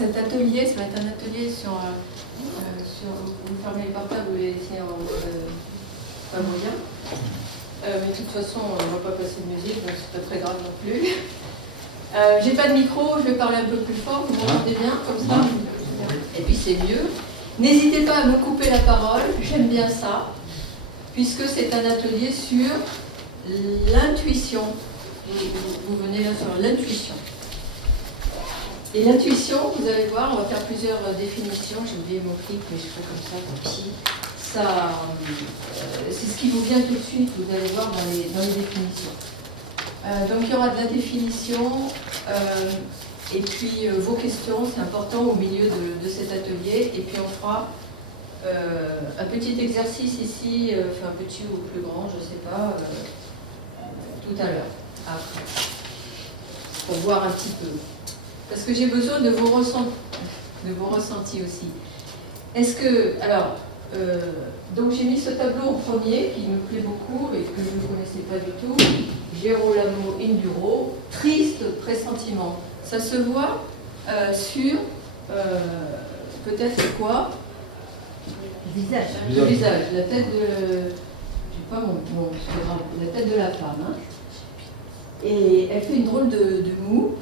cet atelier, ça va être un atelier sur vous fermez les portables, vous les laissez en mode pas moyen. Mais de toute façon, on ne va pas passer de musique, donc c'est pas très grave non plus. J'ai pas de micro, je vais parler un peu plus fort, vous m'entendez bien comme ça. Et puis c'est mieux. N'hésitez pas à me couper la parole, j'aime bien ça, puisque c'est un atelier sur l'intuition. Vous venez là sur l'intuition. Et l'intuition, vous allez voir, on va faire plusieurs définitions. J'ai oublié mon clic, mais je ferai comme ça, tant pis. Ça, c'est ce qui vous vient tout de suite, vous allez voir dans les définitions. Donc il y aura de la définition, et puis vos questions, c'est important au milieu de cet atelier. Et puis on fera un petit exercice ici, enfin petit ou plus grand, je ne sais pas, tout à l'heure, après, pour voir un petit peu. Parce que j'ai besoin de vos ressentis aussi. Est-ce que, alors, donc j'ai mis ce tableau en premier qui me plaît beaucoup et que je ne connaissais pas du tout. Girolamo Induro, triste pressentiment. Ça se voit sur peut-être quoi? Le visage. Le visage, la tête de, je sais pas c'est grave, la tête de la femme. Hein. Et elle fait une drôle de moue.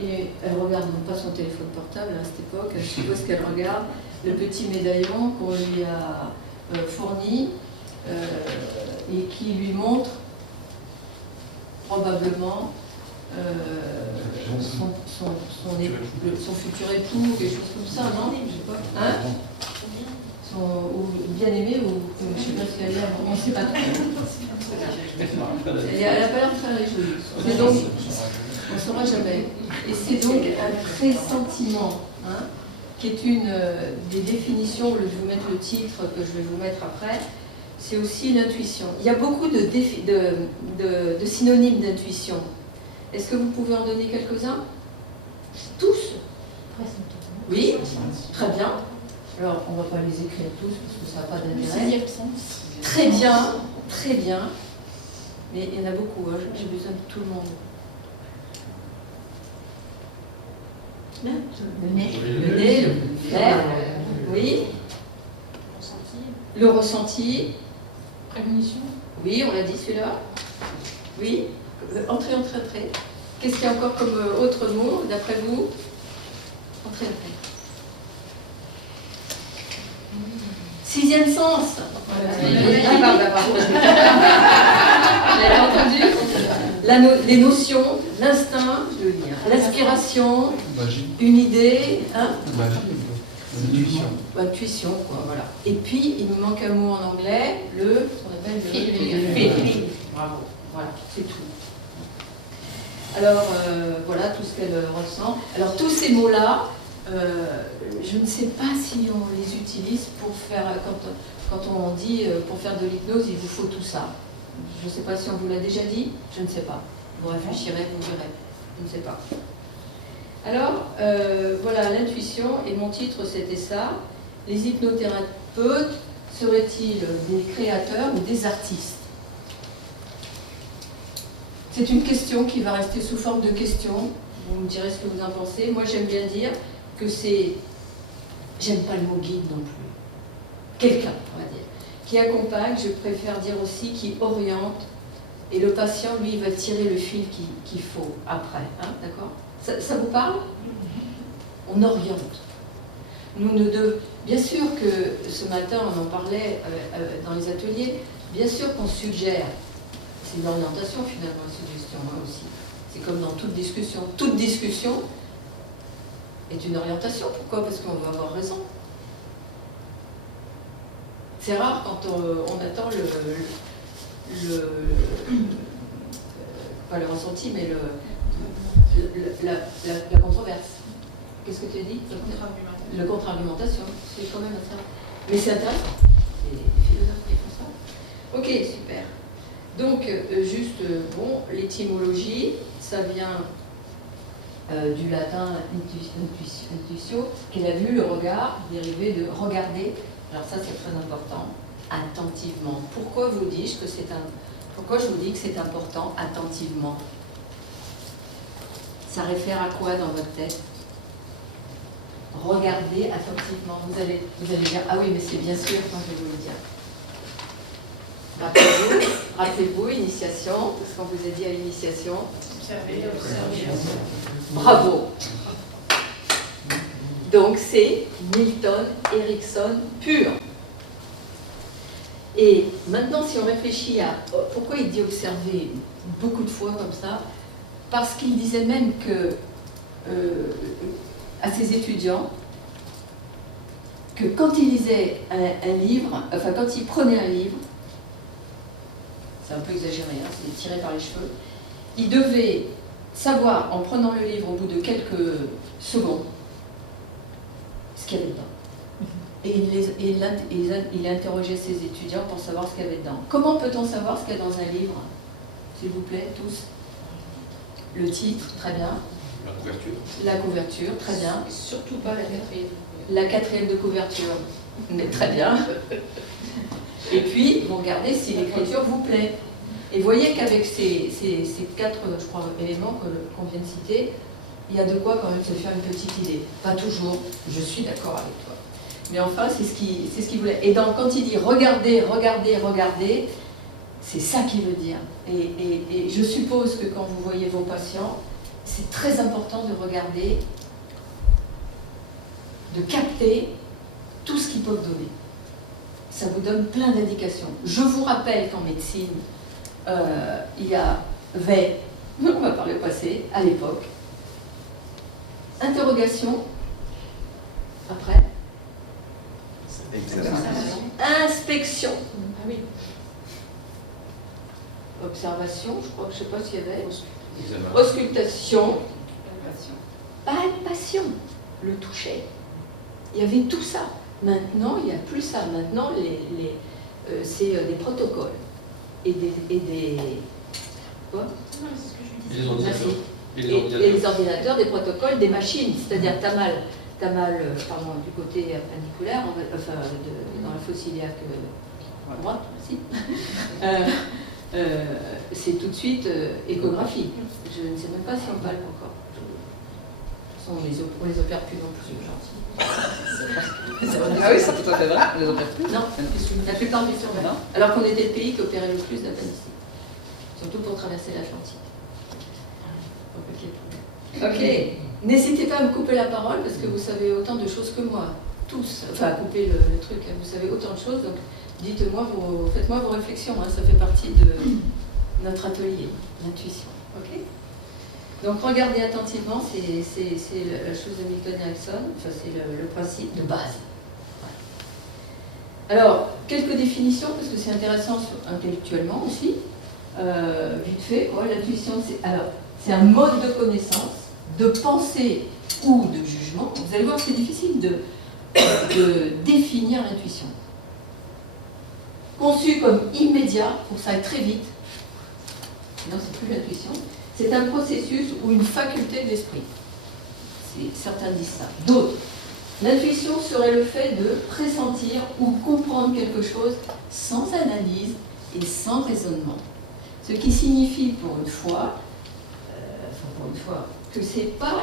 Et elle regarde non pas son téléphone portable à cette époque, je suppose qu'elle regarde le petit médaillon qu'on lui a fourni et qui lui montre probablement son futur époux, quelque chose comme ça, non? Je sais pas. Hein? Ou bien aimé, ou je ne sais pas ce qu'elle a, on ne sait pas trop. Elle n'a pas l'air de faire les jolies. Mais donc, on ne saura jamais. Et c'est donc un pressentiment, hein, qui est une des définitions, au lieu de vous mettre le titre que je vais vous mettre après, c'est aussi l'intuition. Il y a beaucoup de synonymes d'intuition. Est-ce que vous pouvez en donner quelques-uns? Tous? Oui, très bien. Alors, on ne va pas les écrire tous parce que ça n'a pas d'intérêt. Très bien, très bien. Mais il y en a beaucoup, hein. J'ai besoin de tout le monde. Le nez, le faire, oui. Le ressenti. Prémonition. Oui, on l'a dit celui-là. Oui. Entrée. Qu'est-ce qu'il y a encore comme autre mot, d'après vous? Entrée. Sixième sens. J'avais entendu. Les notions, l'instinct, l'aspiration, une idée, hein? Intuition, quoi, voilà. Et puis, il me manque un mot en anglais, ce qu'on appelle le feeling. Bravo, voilà, c'est tout. Alors, voilà tout ce qu'elle ressent. Alors, tous ces mots-là, je ne sais pas si on les utilise pour faire, quand on dit pour faire de l'hypnose, il vous faut tout ça. Je ne sais pas si on vous l'a déjà dit, je ne sais pas. Vous réfléchirez, vous verrez. Je ne sais pas. Alors, voilà, l'intuition, et mon titre c'était ça. Les hypnothérapeutes seraient-ils des créateurs ou des artistes? C'est une question qui va rester sous forme de question. Vous me direz ce que vous en pensez. Moi, j'aime bien dire que c'est... J'aime pas le mot guide non plus. Quelqu'un, on va dire, qui accompagne, je préfère dire aussi qui oriente, et le patient, lui, va tirer le fil qu'il faut après. Hein, d'accord? Ça vous parle? On oriente. Bien sûr que ce matin, on en parlait dans les ateliers, bien sûr qu'on suggère. C'est une orientation finalement, la suggestion, hein, aussi. C'est comme dans toute discussion. Toute discussion est une orientation. Pourquoi? Parce qu'on va avoir raison. C'est rare quand on attend pas le ressenti, mais la controverse. Qu'est-ce que tu as dit? Le contre-argumentation. C'est quand même intéressant. Mais c'est intéressant. C'est les philosophes qui font ça. Ok, super. Donc, juste, bon, l'étymologie, ça vient du latin intuitio, qui a vu le regard, dérivé de regarder. Alors ça, c'est très important, attentivement. Pourquoi je vous dis que c'est important, attentivement? Ça réfère à quoi dans votre tête? regardez attentivement. Vous allez dire, ah oui, mais c'est bien sûr quand je vais vous le dire. Rappelez-vous, initiation, ce qu'on vous a dit à l'initiation. Observer. Bravo. Donc c'est Milton Erickson pur. Et maintenant, si on réfléchit à pourquoi il dit observer beaucoup de fois comme ça, parce qu'il disait même que à ses étudiants que quand il lisait un livre, enfin quand il prenait un livre, c'est un peu exagéré, hein, c'est tiré par les cheveux, il devait savoir en prenant le livre au bout de quelques secondes ce qu'il y avait dedans. Et il interrogeait ses étudiants pour savoir ce qu'il y avait dedans. Comment peut-on savoir ce qu'il y a dans un livre, s'il vous plaît, tous? Le titre, très bien. La couverture. La couverture, très bien. Et surtout pas la quatrième. La quatrième de couverture, mais très bien. Et puis, vous regardez si l'écriture vous plaît. Et voyez qu'avec ces 4, je crois, éléments qu'on vient de citer, il y a de quoi quand même se faire une petite idée. Pas toujours, je suis d'accord avec toi. Mais enfin, c'est ce qu'il voulait. Et donc, quand il dit regardez, regardez, regardez, c'est ça qu'il veut dire. Et je suppose que quand vous voyez vos patients, c'est très important de regarder, de capter tout ce qu'ils peuvent donner. Ça vous donne plein d'indications. Je vous rappelle qu'en médecine, il y avait, on va parler au passé, à l'époque, interrogation, après, inspection. Ah oui. Observation, je crois que je ne sais pas s'il y avait. Examen. Auscultation. Palpation. Le toucher. Il y avait tout ça. Maintenant, il n'y a plus ça. Maintenant, c'est des protocoles. Et des quoi? Et les ordinateurs. Merci. Et les ordinateurs, des protocoles, des machines. C'est-à-dire, tu as mal du côté appendiculaire, enfin, dans la fosse iliaque droite, aussi. C'est tout de suite échographie. Je ne sais même pas si on palpe encore. On les opère plus non plus, gentil. Ah oui, c'est tout à fait vrai, on les opère plus. Non, la plupart du temps, non. Alors qu'on était le pays qui opérait le plus d'appendicite. Surtout pour traverser l'Atlantique. Ok. N'hésitez pas à me couper la parole parce que vous savez autant de choses que moi. Tous. Enfin, couper le truc. Vous savez autant de choses. Donc, dites-moi, faites-moi vos réflexions. Hein, ça fait partie de notre atelier, l'intuition. Ok. Donc, regardez attentivement. C'est la chose de Milton Erickson. Enfin, c'est le principe de base. Voilà. Alors, quelques définitions parce que c'est intéressant intellectuellement aussi. Vite fait, l'intuition, c'est un mode de connaissance, de pensée ou de jugement. Vous allez voir, c'est difficile de définir l'intuition. Conçu comme immédiat, pour que ça aille très vite, non, c'est plus l'intuition, c'est un processus ou une faculté de l'esprit. Certains disent ça. D'autres, l'intuition serait le fait de pressentir ou comprendre quelque chose sans analyse et sans raisonnement. Ce qui signifie pour une fois que c'est pas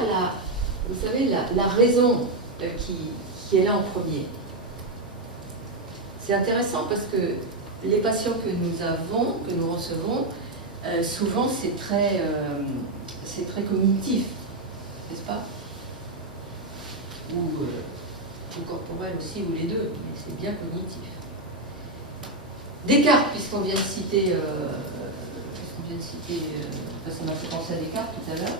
la raison qui est là en premier. C'est intéressant parce que les patients que nous recevons, souvent c'est très cognitif, n'est-ce pas? Ou corporel aussi, ou les deux, mais c'est bien cognitif. Descartes, puisqu'on vient de citer, ça m'a fait penser à Descartes tout à l'heure.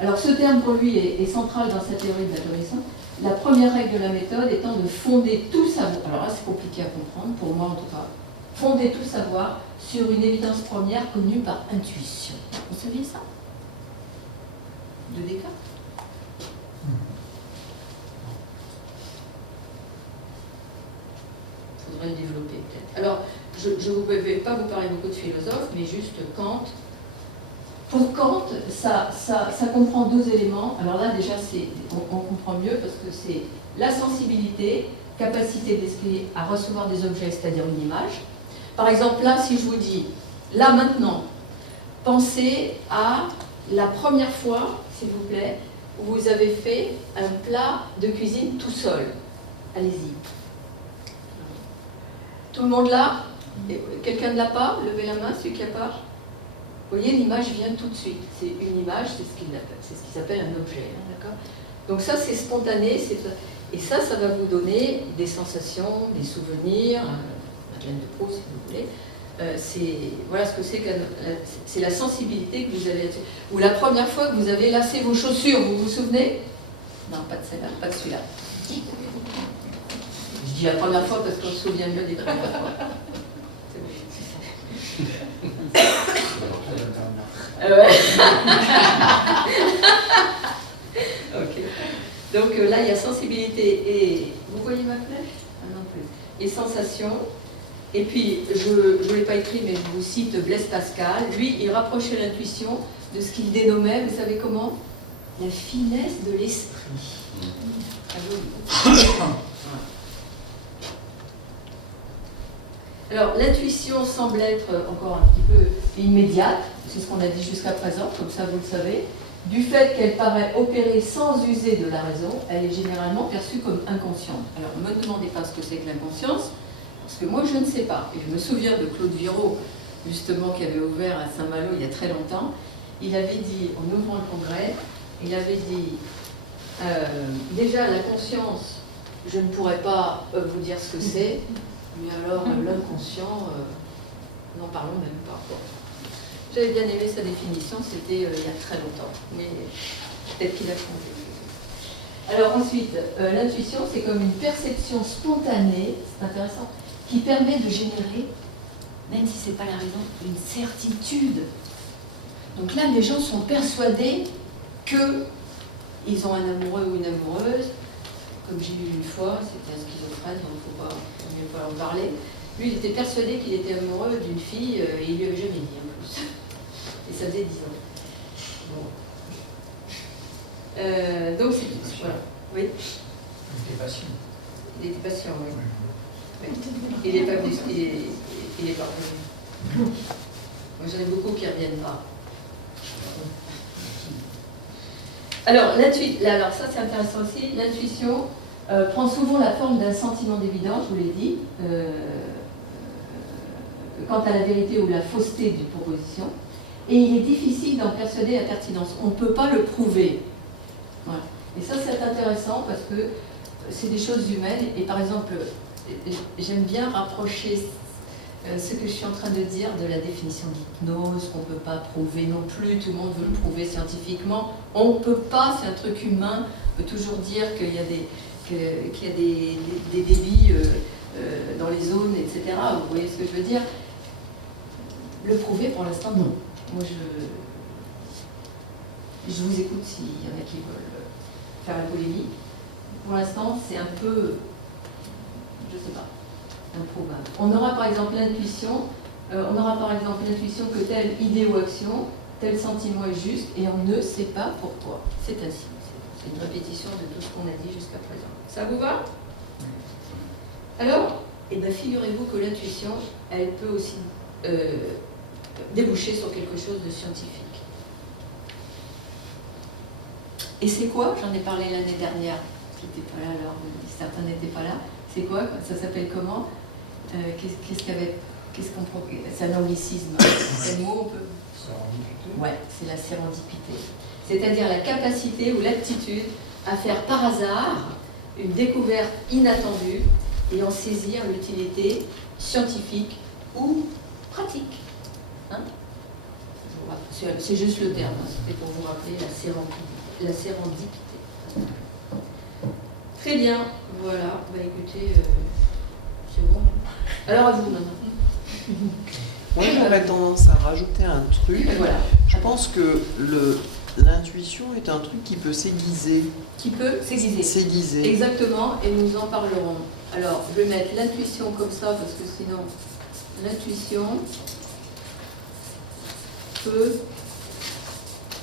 Alors ce terme pour lui est central dans sa théorie de la connaissance. La première règle de la méthode étant de fonder tout savoir, alors là c'est compliqué à comprendre, pour moi en tout cas, fonder tout savoir sur une évidence première connue par intuition. Vous saviez ça? De Descartes? Il faudrait le développer peut-être. Alors, je ne vais pas vous parler beaucoup de philosophes, mais juste Kant. Pour Kant, ça comprend deux éléments. Alors là, déjà, on comprend mieux parce que c'est la sensibilité, capacité de l'esprit à recevoir des objets, c'est-à-dire une image. Par exemple, là, si je vous dis, là maintenant, pensez à la première fois, s'il vous plaît, où vous avez fait un plat de cuisine tout seul. Allez-y. Tout le monde là? Quelqu'un ne l'a pas? Levez la main, celui qui n'a pas. Vous voyez, l'image vient tout de suite. C'est une image, c'est ce qui s'appelle un objet. Hein, d'accord? Donc ça, c'est spontané. Et ça va vous donner des sensations, des souvenirs, Madeleine de Proust, si vous voulez. Voilà ce que c'est la sensibilité que vous avez là-dessus. Ou la première fois que vous avez lacé vos chaussures, vous vous souvenez? Non, pas de celle-là, pas de celui-là. Je dis la première fois parce qu'on se souvient mieux des premières fois. Ouais. Ok. Donc là, il y a sensibilité et... Vous voyez ma flèche? Ah non plus. Et sensation. Et puis, je ne l'ai pas écrit, mais je vous cite Blaise Pascal. Lui, il rapprochait l'intuition de ce qu'il dénommait, vous savez comment? La finesse de l'esprit. Très joli. Alors, l'intuition semble être encore un petit peu immédiate, c'est ce qu'on a dit jusqu'à présent, comme ça vous le savez. Du fait qu'elle paraît opérer sans user de la raison, elle est généralement perçue comme inconsciente. Alors, ne me demandez pas ce que c'est que l'inconscience, parce que moi, je ne sais pas. Et je me souviens de Claude Viraud, justement, qui avait ouvert à Saint-Malo il y a très longtemps. Il avait dit, en ouvrant le congrès, il avait dit, déjà, la conscience, je ne pourrais pas vous dire ce que c'est, mais alors, l'inconscient, n'en parlons même pas. Bon. J'avais bien aimé sa définition, c'était il y a très longtemps, mais peut-être qu'il a changé. Alors ensuite, l'intuition, c'est comme une perception spontanée, c'est intéressant, qui permet de générer, même si ce n'est pas la raison, une certitude. Donc là, les gens sont persuadés qu'ils ont un amoureux ou une amoureuse. Comme j'ai lu une fois, c'était un schizophrène, donc il ne faut pas en parler. Lui, il était persuadé qu'il était amoureux d'une fille et il ne lui avait jamais dit en plus. Et ça faisait 10 ans. Bon. Donc, c'est... Voilà. Oui. Il était patient. Il était patient, oui. Oui. Il n'est pas venu. Il est pas revenu. Moi, j'en ai beaucoup qui ne reviennent pas. Alors, alors ça, c'est intéressant aussi. L'intuition prend souvent la forme d'un sentiment d'évidence, je vous l'ai dit, quant à la vérité ou la fausseté d'une proposition. Et il est difficile d'en persuader la pertinence. On ne peut pas le prouver. Voilà. Et ça, c'est intéressant parce que c'est des choses humaines. Et par exemple, j'aime bien rapprocher ce que je suis en train de dire de la définition d'hypnose, qu'on ne peut pas prouver non plus. Tout le monde veut le prouver scientifiquement. On ne peut pas, c'est un truc humain. On peut toujours dire qu'il y a des débits dans les zones, etc. Vous voyez ce que je veux dire? Le prouver, pour l'instant, non. Moi, je vous écoute s'il y en a qui veulent faire la polémique. Pour l'instant, c'est un peu, je ne sais pas, improbable. On aura par exemple l'intuition, que telle idée ou action, tel sentiment est juste, et on ne sait pas pourquoi. C'est ainsi. C'est une répétition de tout ce qu'on a dit jusqu'à présent. Ça vous va? Alors, figurez-vous que l'intuition, elle peut aussi déboucher sur quelque chose de scientifique. Et c'est quoi? J'en ai parlé l'année dernière, qui n'était pas là, alors certains n'étaient pas là. C'est quoi? Ça s'appelle comment? Qu'est-ce qu'on propose? C'est un anglicisme. Quel mot on peut? Ouais, c'est la sérendipité. C'est-à-dire la capacité ou l'aptitude à faire par hasard une découverte inattendue et en saisir l'utilité scientifique ou pratique. Hein? C'est juste le terme, hein. C'était pour vous rappeler la sérendipité. Très bien, voilà. Bah écoutez, c'est bon. Alors à vous maintenant. Moi j'aurais tendance à rajouter un truc. Voilà. Je pense que l'intuition est un truc qui peut s'aiguiser. Qui peut s'aiguiser. S'aiguiser. Exactement, et nous en parlerons. Alors, je vais mettre l'intuition comme ça, parce que sinon, l'intuition peut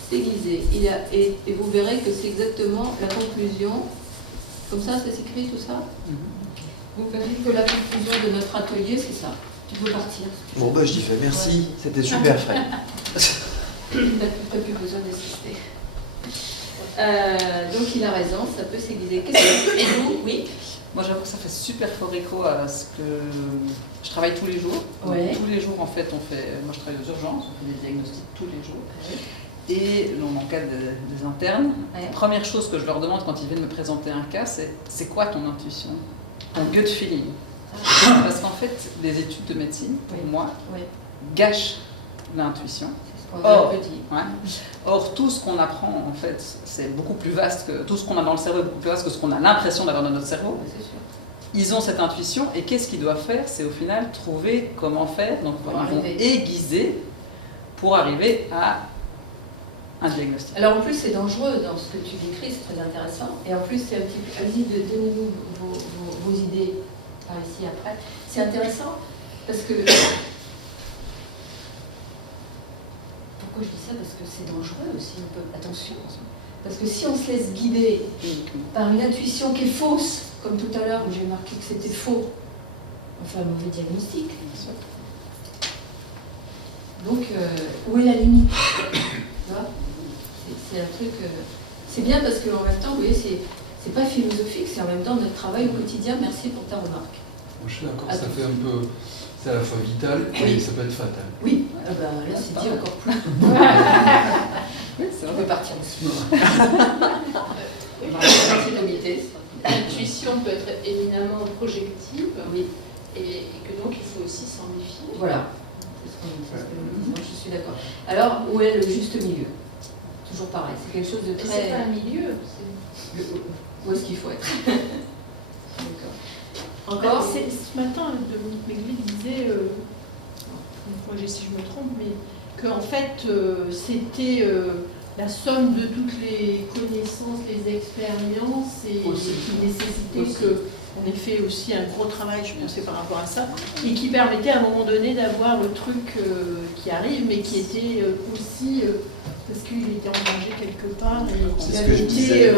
s'aiguiser. Et vous verrez que c'est exactement la conclusion. Comme ça s'écrit tout ça. Vous verrez que la conclusion de notre atelier, c'est ça. Tu peux partir. Bon, bah je dis fait merci, c'était super frais. Tu n'as plus besoin d'assister. Donc il a raison, ça peut s'aiguiser. Qu'est-ce que... Et vous, oui. Moi, j'avoue que ça fait super fort écho à ce que je travaille tous les jours. Donc, Ouais. tous les jours, en fait, moi, je travaille aux urgences, on fait des diagnostics tous les jours. Ouais. Et on encadre des internes. Ouais. La première chose que je leur demande quand ils viennent me présenter un cas, c'est quoi ton intuition, ton gut feeling? Parce qu'en fait, les études de médecine, pour Oui. moi, Oui, gâchent l'intuition. c'est ce qu'on a Or, un peu dit. Ouais. Or, tout ce qu'on apprend, en fait, c'est beaucoup plus vaste que tout ce qu'on a dans le cerveau, est beaucoup plus vaste que ce qu'on a l'impression d'avoir dans notre cerveau. Ouais, c'est sûr. Ils ont cette intuition et qu'est-ce qu'ils doivent faire? C'est au final trouver comment faire. Donc, Pour ils vont arriver. aiguiser pour arriver à un diagnostic. Alors en plus c'est dangereux dans ce que tu décris, c'est très intéressant. Et en plus c'est un petit peu, allez-y, donnez-nous vos idées par ici après. C'est intéressant parce que... Pourquoi je dis ça? Parce que c'est dangereux aussi un peu. Attention. Parce que si on se laisse guider par une intuition qui est fausse, comme tout à l'heure où j'ai marqué que c'était faux, on fait un mauvais diagnostic. Donc, où est la limite? Tu vois, c'est un truc... c'est bien parce qu'en même temps, vous voyez, c'est pas philosophique, c'est en même temps notre travail au quotidien. Merci pour ta remarque. Je suis d'accord, ça fait un peu. C'est à la fois vital et ça peut être fatal. Oui, ah bah, là c'est dit encore plus. Oui, c'est On vrai. peut partir dessus. L'intuition peut être éminemment projective, Oui, et que donc il faut aussi s'en méfier. voilà. C'est ce que nous disons, je suis d'accord. Alors, où est le juste milieu? Toujours pareil, c'est quelque chose de Mais c'est très... pas un milieu. Où est-ce qu'il faut être? D'accord. Encore? Ce matin, Dominique Megli disait, corrigez si je me trompe, mais qu'en fait, c'était la somme de toutes les connaissances, les expériences, et qui nécessitait qu'on ait fait aussi un gros travail, je pensais, par rapport à ça, et qui permettait à un moment donné d'avoir le truc qui arrive, mais qui était aussi... parce qu'il était en danger quelque part, et C'est il ce avait que je été disais.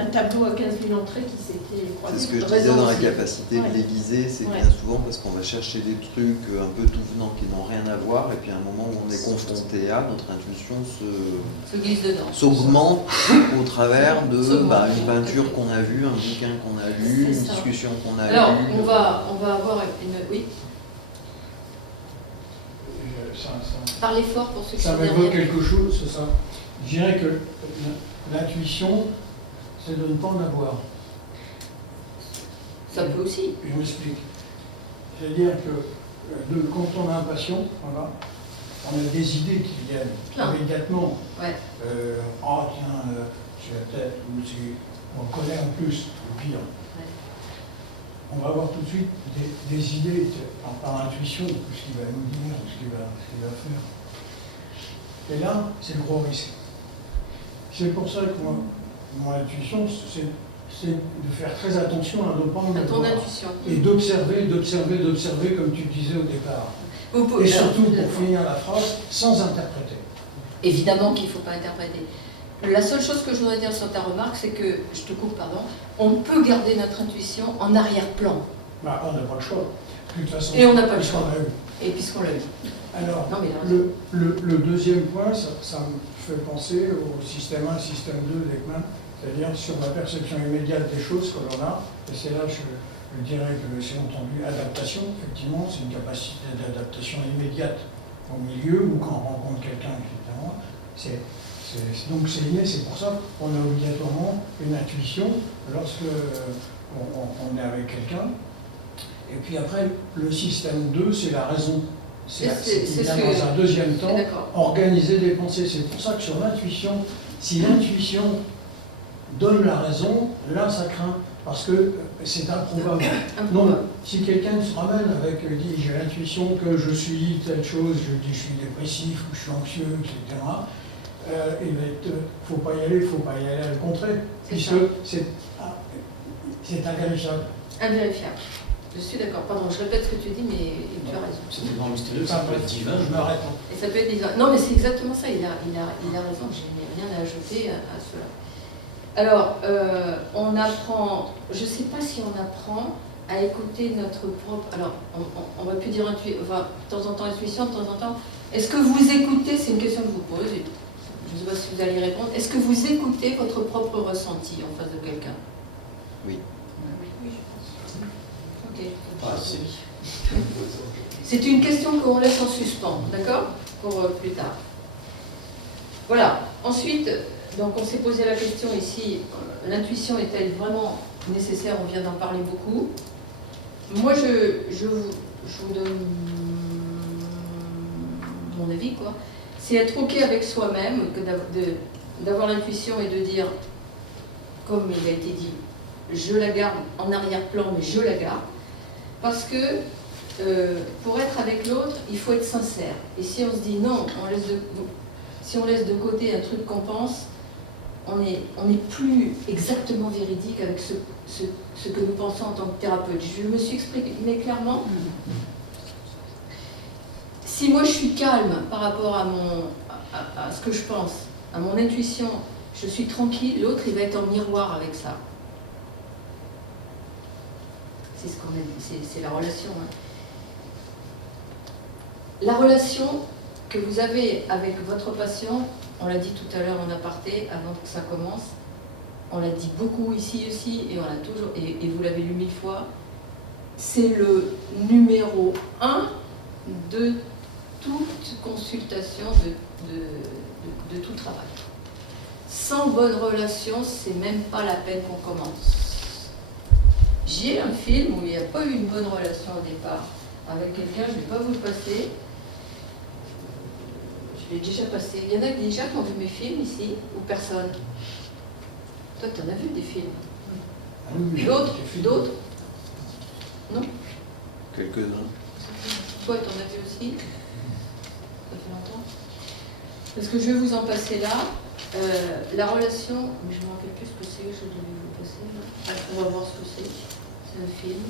un tableau à 15 000 entrées qui s'était croisé. C'est ce que je Raison disais dans la aussi. capacité Ouais. de l'aiguiser, c'est Ouais. bien souvent parce qu'on va chercher des trucs un peu tout venant qui n'ont rien à voir, et puis à un moment où on est confronté à, notre intuition Se glisse dedans. s'augmente au travers de S'augmente. une peinture qu'on a vue, un bouquin qu'on a lu, C'est une ça. discussion qu'on a Alors, eue. on va avoir une... Oui, parlez fort pour ceux qui Ça sont m'évoque derrière. quelque chose, ça. Je dirais que l'intuition, c'est de ne pas en avoir. Ça peut aussi. Je m'explique. C'est-à-dire que quand on a un patient, voilà, on a des idées qui viennent Plein. immédiatement. Ouais. Oh tiens, c'est la tête, ou on connaît en plus, le pire. On va avoir tout de suite des idées par intuition de ce qu'il va nous dire, de ce qu'il va faire. Et là, c'est le gros risque. C'est pour ça que mon intuition, c'est de faire très attention à ne pas en À ton avoir. intuition. Et d'observer, comme tu disais au départ. Vous pouvez- Et surtout, alors, pour finir la phrase, sans interpréter. Évidemment qu'il ne faut pas interpréter. La seule chose que je voudrais dire sur ta remarque, c'est que, je te coupe, pardon, on peut garder notre intuition en arrière-plan. Bah, on n'a pas le choix. De toute façon, Et on n'a pas le puisqu'on choix. l'a eu. Et puisqu'on l'a vu. Alors, Non, mais il a raison. le deuxième point, ça me fait penser au système 1, système 2 d'Ekman, c'est-à-dire sur la perception immédiate des choses que l'on a. Et c'est là, je dirais que c'est entendu adaptation, effectivement, c'est une capacité d'adaptation immédiate au milieu ou quand on rencontre quelqu'un, etc. Donc c'est inné, c'est pour ça qu'on a obligatoirement une intuition lorsque on est avec quelqu'un. Et puis après, le système 2, c'est la raison. C'est C'est qui vient ce que- dans un deuxième temps, D'accord. organiser des pensées. C'est pour ça que sur l'intuition, si l'intuition donne la raison, là ça craint, parce que c'est improbable. Non, si quelqu'un se ramène avec, dit j'ai l'intuition que je suis telle chose, je dis je suis dépressif ou je suis anxieux, etc., il va être, faut pas y aller à le contrer, C'est puisque ça. c'est invérifiable. Invérifiable. Je suis d'accord. Pardon, je répète ce que tu dis, mais tu as raison. C'était vraiment mystérieux, ça peut être divin. Je m'arrête. Et ça peut être divin. Non, mais c'est exactement ça. Il a raison. Je n'ai rien à ajouter à cela. Alors, on apprend, je ne sais pas si on apprend à écouter notre propre... Alors, on va plus dire intuition, enfin, de temps en temps intuition, de temps en temps... Est-ce que vous écoutez? C'est une question que je vous pose. je ne sais pas si vous allez répondre, est-ce que vous écoutez votre propre ressenti en face de quelqu'un? Oui. Ok. Ah, si. C'est une question qu'on laisse en suspens, d'accord? Pour plus tard. Voilà. Ensuite, donc on s'est posé la question ici, l'intuition est-elle vraiment nécessaire? On vient d'en parler beaucoup. Moi, je vous donne mon avis, quoi. C'est être OK avec soi-même, d'avoir l'intuition et de dire, comme il a été dit, je la garde en arrière-plan, mais je la garde. Parce que pour être avec l'autre, il faut être sincère. Et si on se dit non, si on laisse de côté un truc qu'on pense, on n'est plus exactement véridique avec ce que nous pensons en tant que thérapeute. Je me suis exprimée clairement. Si moi je suis calme par rapport à ce que je pense, à mon intuition, je suis tranquille, l'autre il va être en miroir avec ça. C'est ce qu'on a dit, c'est la relation. Hein. La relation que vous avez avec votre patient, on l'a dit tout à l'heure en aparté, avant que ça commence, on l'a dit beaucoup ici aussi, et on l'a toujours, et vous l'avez lu 1000 fois, c'est le numéro 1 de toute consultation, de tout travail. Sans bonne relation, c'est même pas la peine qu'on commence. J'ai un film où il n'y a pas eu une bonne relation au départ avec quelqu'un, je ne vais pas vous le passer. Je l'ai déjà passé. Il y en a déjà qui ont vu mes films ici, ou personne? Toi, tu en as vu des films? D'autres? Non? Quelques-uns. Toi, tu en as vu aussi? Ça fait longtemps. Parce que je vais vous en passer là. La relation, mais je ne me rappelle plus ce que c'est, je devais vous le passer. Là. On va voir ce que c'est. C'est un film.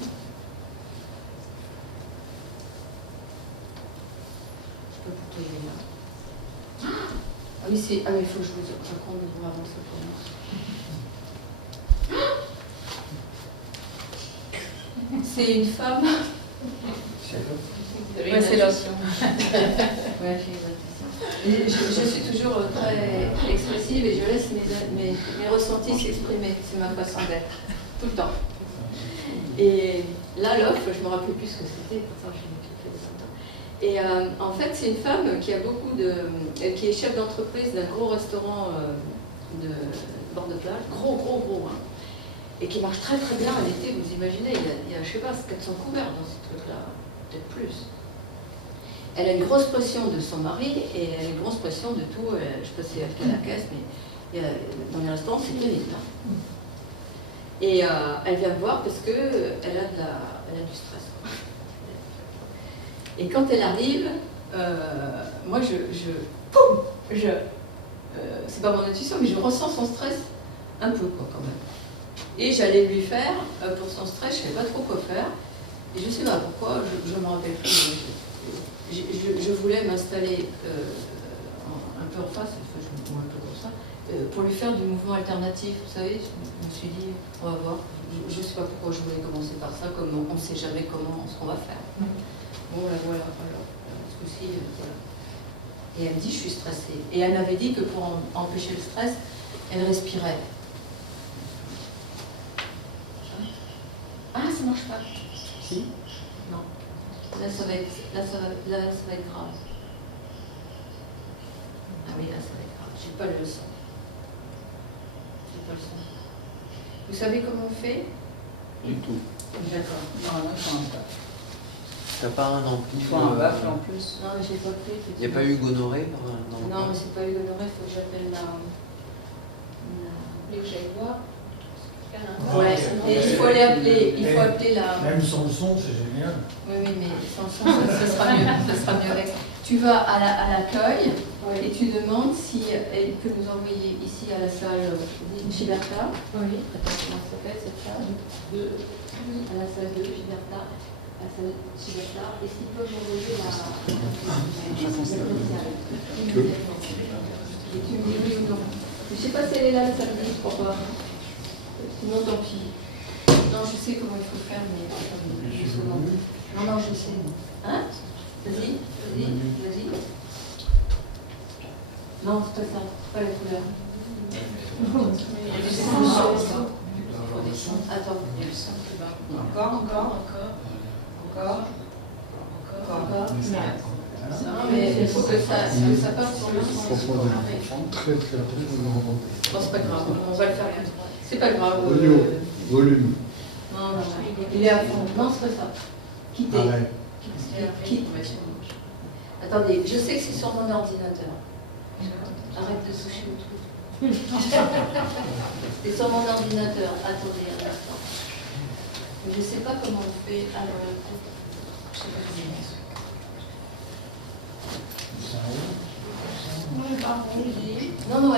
Je peux vous donner là. Ah oui, c'est. Ah, mais il faut que je vous raconte avant que ça commence. C'est une femme. Ouais, c'est l'homme. Ouais, j'ai une intuition. Je suis toujours très expressive et je laisse mes ressentis s'exprimer. C'est ma façon d'être. Tout le temps. Et là, l'offre, je ne me rappelle plus ce que c'était, pourtant je l'ai fait de temps. Et en fait, c'est une femme qui a qui est chef d'entreprise d'un gros restaurant de bord de plage, gros, hein, et qui marche très très bien à l'été, vous imaginez, il y a je sais pas, 400 couverts dans ce truc-là, peut-être plus. Elle a une grosse pression de son mari et elle a une grosse pression de tout, je ne sais pas si elle fait la caisse, mais dans les restaurants, c'est terrible. Hein. Et elle vient me voir parce qu'elle a du stress. Et quand elle arrive, moi c'est pas mon intuition, mais je ressens son stress un peu quoi, quand même. Et j'allais lui faire, pour son stress, je ne savais pas trop quoi faire. Et je ne sais pas pourquoi, je ne me rappelle plus. Je voulais m'installer un peu en face, enfin, un peu comme ça, pour lui faire du mouvement alternatif. Vous savez, je me suis dit, on va voir. Je ne sais pas pourquoi je voulais commencer par ça, comme on ne sait jamais ce qu'on va faire. Bon, là, voilà, alors, ce coup-ci, voilà. Et elle me dit, je suis stressée. Et elle m'avait dit que pour empêcher le stress, elle respirait. Ah, ça marche pas. Si? Non. Là, ça va être grave. Ah oui, là, ça va être grave. J'ai pas le son. J'ai pas le son. Vous savez comment on fait? Du tout. D'accord. Normalement, il faut un baffle. T'as pas un ampli? Il faut un baffle en plus. Non, mais j'ai pas fait. Il n'y a pas eu Gonoré? Non, mais c'est pas eu Gonoré, il faut que j'appelle la... Les que j'aille voir. Ouais, et il faut aller appeler la... Même sans le son, c'est génial. Oui, mais sans le son, ça sera mieux. Ça sera mieux avec. Tu vas à l'accueil et tu demandes si elle peut nous envoyer ici à la salle Giberta. Oui. Attends, comment ça s'appelle cette salle? À la salle de Giberta. À la salle Giberta. Et s'ils peuvent m'envoyer la... Et tu me dis oui ou non. Je ne sais pas si elle est là le samedi, je crois pas. Sinon, tant pis. Non, je sais comment il faut faire, mais... Non, je sais. Hein? Vas-y. Non, c'est pas ça, c'est pas la couleur. Attends. Encore. Non, mais il faut que ça passe sur le son. Très très rapidement. Bon, c'est pas grave, on va le faire. C'est pas grave. Volume. Non, il est à fond. Non, c'est pas ça. Quitter. Arrête. Quitte. Attendez, je sais que c'est sur mon ordinateur. Arrête de toucher le truc. C'est sur mon ordinateur. Attendez un instant. Mais je sais pas comment on fait. Alors, je sais pas comment on fait. Non,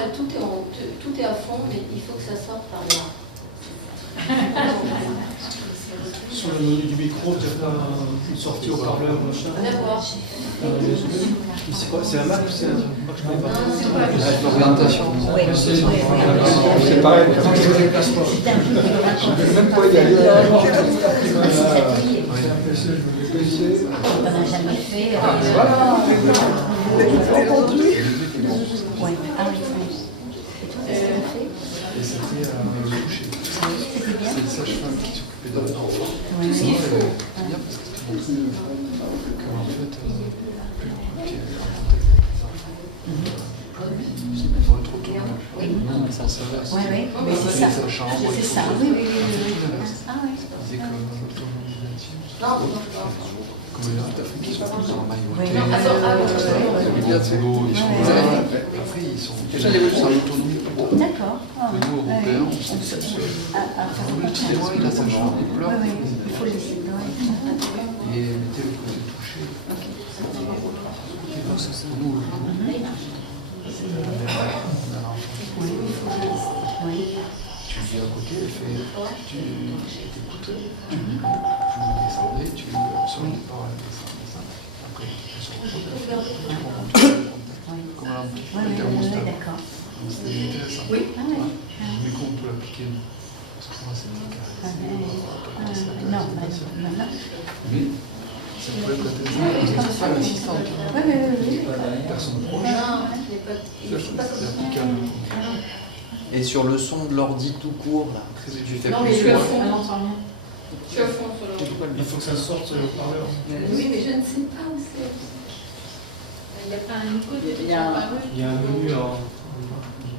tout est à fond, mais il faut que ça sorte par là. Sur le menu du micro, il y a pas une sortie au parleur, machin. D'accord. C'est quoi? C'est un Mac ou c'est un Mac? Je connais pas. L'orientation. C'est pareil, quand je ne déplace pas. Je ne vais même pas y aller. C'est un PC, je me déplacer. On n'a jamais fait. Ouais. Ah oui, oui. Et toi, qu'est-ce que tu as fait? Et c'était touché. C'était bien. C'est le sage-femme qui s'occupait de l'enfant. Oui, oui. C'est bien parce que c'était montré qu'en fait, plus qui est en contact avec les enfants, c'est pour être autonome. Oui. Non, mais ça s'inverse. Oui, oui, mais c'est ça. Sa chambre, C'est ça, oui, oui, oui. Ah oui. Il disait que l'autonomie intime, Non, comme il y a tout à fait qui sont tous en maillot. Oui, non, Il y a de l'eau, ils sont là. Après, ils sont déjà en autonomie. D'accord. Que nous, Européens, on s'en sert. Le petit moi, il a sa chambre, il pleure. Oui, oui, il faut laisser dedans. Et mettez le côté touché. Nous, Oui. tu vis à côté, elle fait, tu t'écoutes, vous descendez, tu sur le départ, elle descend. Après, tu se retrouves, tu remontes, comme un petit thermostat. D'accord. C'est intéressant. Oui. Ah oui. Mais comment on peut l'appliquer nous? Parce que moi, c'est pas carré. Non, non. Mais ça peut être intéressant. C'est pas l'assistante. Oui, oui, oui. Personne proche. Non, il C'est n'est pas comme ça. applicable. Et sur le son de l'ordi tout court, là, tu fais Non, mais plus je suis à fort. fond. Je suis à fond sur le. Il faut que ça sorte sur le parleur. Oui, mais je ne sais pas où c'est. Il n'y a pas un icône Il y a un- Il y a un menu en.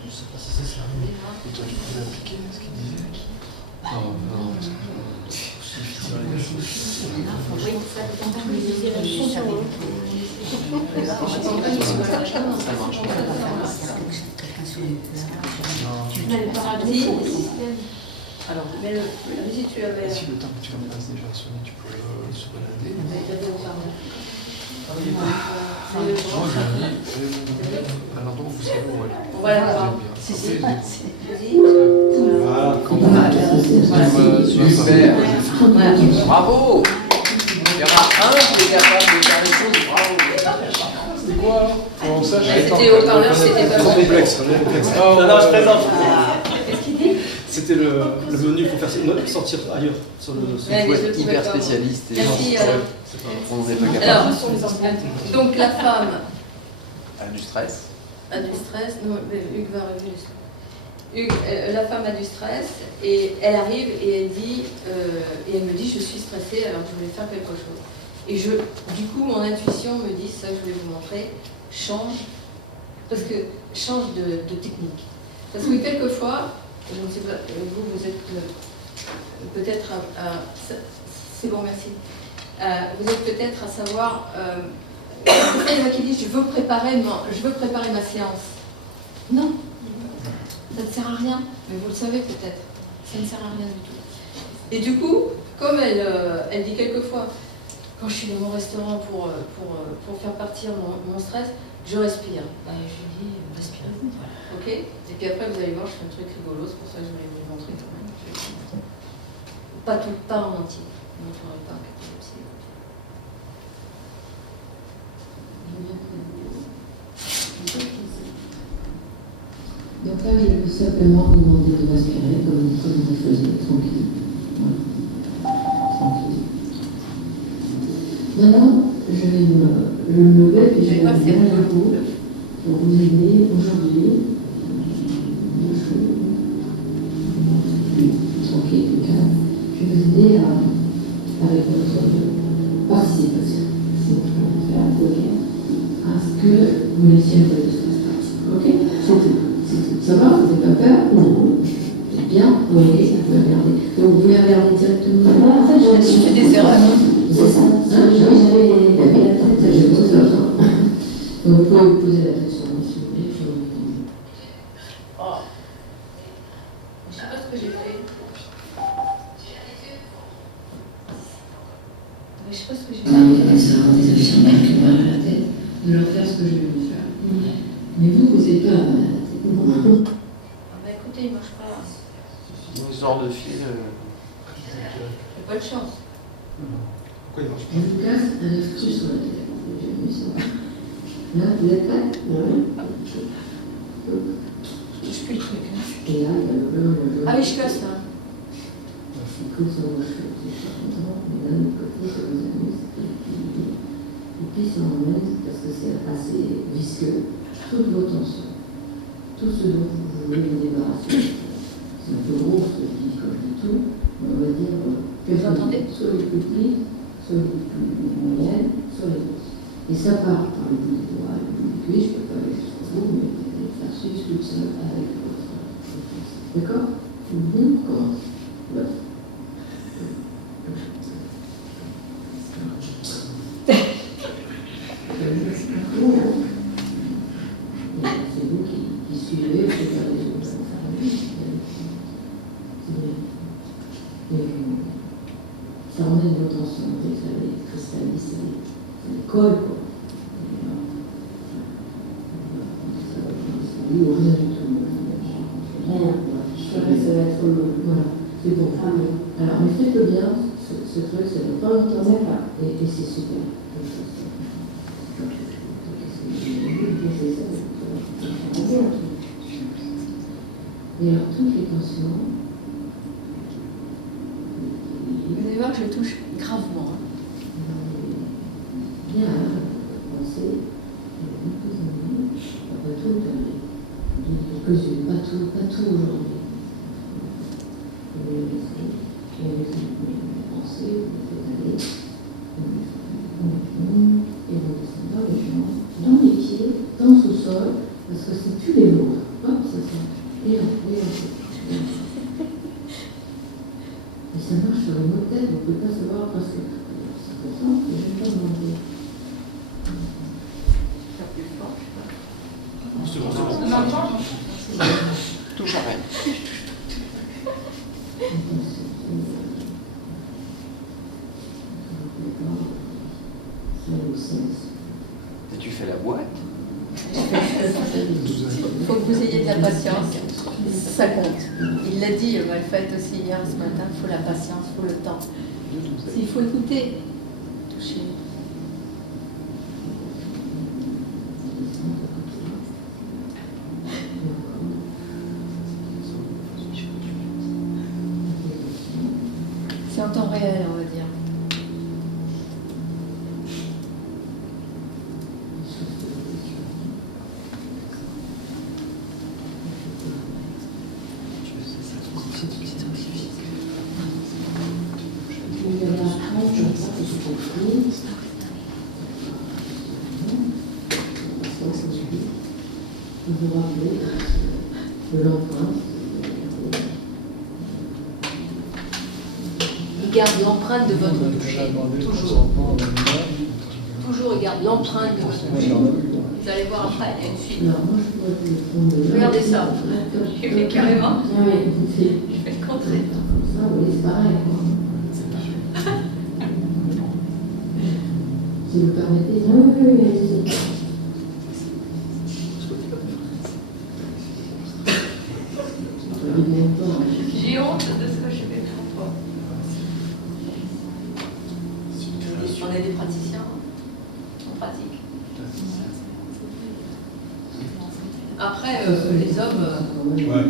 Je sais pas si c'est ça. Et toi, tu peux l'appliquer, ce qu'il disait? Non, non. Alors, mais si tu avais. Si le temps que tu en passes déjà sonné, tu peux se balader. Moi, je dis, à l'endroit où vous savez où aller. On va la voir. C'est Super. Bravo. Il y en a un qui est capable de faire les choses, bravo. C'est quoi? On sache. C'était au parleur, c'était pas Trop bon. complexe. Non, je présente. C'était le menu pour faire sortir ailleurs. Sur le, sur Ouais, Il faut les être autres, hyper d'accord. spécialiste et Merci, on n'est pas capable. Alors, donc la femme A du stress. a du stress. Non, mais Hugues va revenir. Hugues, la femme a du stress et elle arrive et elle dit, et elle me dit, je suis stressée, alors je voulais faire quelque chose. Et du coup, mon intuition me dit, ça je voulais vous montrer, change, parce que change de technique. Parce que quelquefois, je ne sais pas, vous êtes peut-être c'est bon, merci. Vous êtes peut-être à savoir, il y en a qui disent, je veux préparer ma séance. Non, ça ne sert à rien, mais vous le savez peut-être, ça ne sert à rien du tout. Et du coup, comme elle dit quelquefois, quand je suis dans mon restaurant pour faire partir mon stress, je respire. Ben, je lui dis, respirez-vous, ok? Et puis après, vous allez voir, je fais un truc rigolo, c'est pour ça que je voulais vous le montrer quand même. Pas en entier, je ne montrerai pas en catalepsie. Donc là, il veut simplement vous demander de respirer comme vous le faisiez, tranquille. Voilà. Tranquille. Maintenant, je vais me lever et je vais regarder la cour. pour vous aider aujourd'hui. Tranquille, tout calme. Je vais vous aider avec votre participation. Si vous pouvez faire à ce que vous laissiez un peu de stress partir. Ok? C'est tout. Ça va? Vous n'avez pas peur? Non. C'est bien? Oui, vous pouvez regarder. Donc vous pouvez regarder directement. En fait, je fais des erreurs. C'est ça. J'avais la tête, j'ai posé la main. Donc vous pouvez vous poser la tête sur moi si vous voulez. Oh. Je sais pas ce que j'ai fait. Mais je sais pas ce que j'ai fait. Des infirmières qui ont mal à la tête, de leur faire ce que je vais vous faire. Mais vous n'êtes pas mal à la tête. Ah bah écoutez, il marche pas. Une sorte de fil. J'ai pas de chance. Pourquoi il marche Je vous casse un œuf cru sur la tête. J'ai vu ça. Là, vous êtes prêts? Oui. Je touche plus le truc. Hein. Et là, il y a le blanc, le jaune. Ah oui, je casse là. C'est cool sur vos cheveux, c'est pas content. Mais d'un autre côté, ça vous amuse. Et puis ça emmène, parce que c'est assez visqueux, toutes vos tensions. Tout ce dont vous voulez vous débarrasser. C'est un peu gros, ce que je dis quand je dis tout. Mais on va dire, Vous entendez? soit les plus petites, soit les plus moyennes, soit les grosses. Et ça part par le bout des doigts, le bout du cuir, je ne peux pas aller sur vous, mais vous allez le faire suivre toute seule avec votre force. D'accord? On commence. Voilà. C'est vous qui suivez, c'est pas les autres. Ça emmène vos tensions, ça les cristallise, ça les colle, quoi. Ça ou rien du tout. Rien. Ça va être voilà. C'est bon. Alors, mais faites-le bien, ce truc, ça ne va pas longtemps et c'est super. Et alors, toutes les tensions. Vous allez voir que je touche gravement. Bien, pensez, après tout, quelques-unes, pas tout aujourd'hui. Vous les laissez, vous pensez, vous les faites aller, et vous descendez dans les jambes, dans les pieds, dans le sous-sol, parce que c'est plus les lourds. Hop, ça sent. Et là, et ça marche sur les mots de tête, on ne peut pas savoir parce que c'est pour ça que je ne vais pas demander. Toujours rien. Et tu fais la boîte? Il faut que vous ayez de la patience. Ça compte. Il l'a dit, Malfait aussi hier ce matin, il faut la patience, il faut le temps. Il faut écouter. Toucher. C'est en temps réel, on va dire. Vous rappelez de l'empreinte. Il garde l'empreinte de votre toucher. Toujours. Toujours, il garde l'empreinte de votre toucher. Vous allez voir après, il y a une suite. Alors, moi, je pourrais vous prendre. Regardez ça. Je fais carrément. Oui, Je fais le contraire. comme ça, oui, c'est pareil. Si vous permettez. Oui, allez-y. J'ai honte de ce que je fais pour toi. On est des praticiens, on pratique. Après, les hommes... Ouais.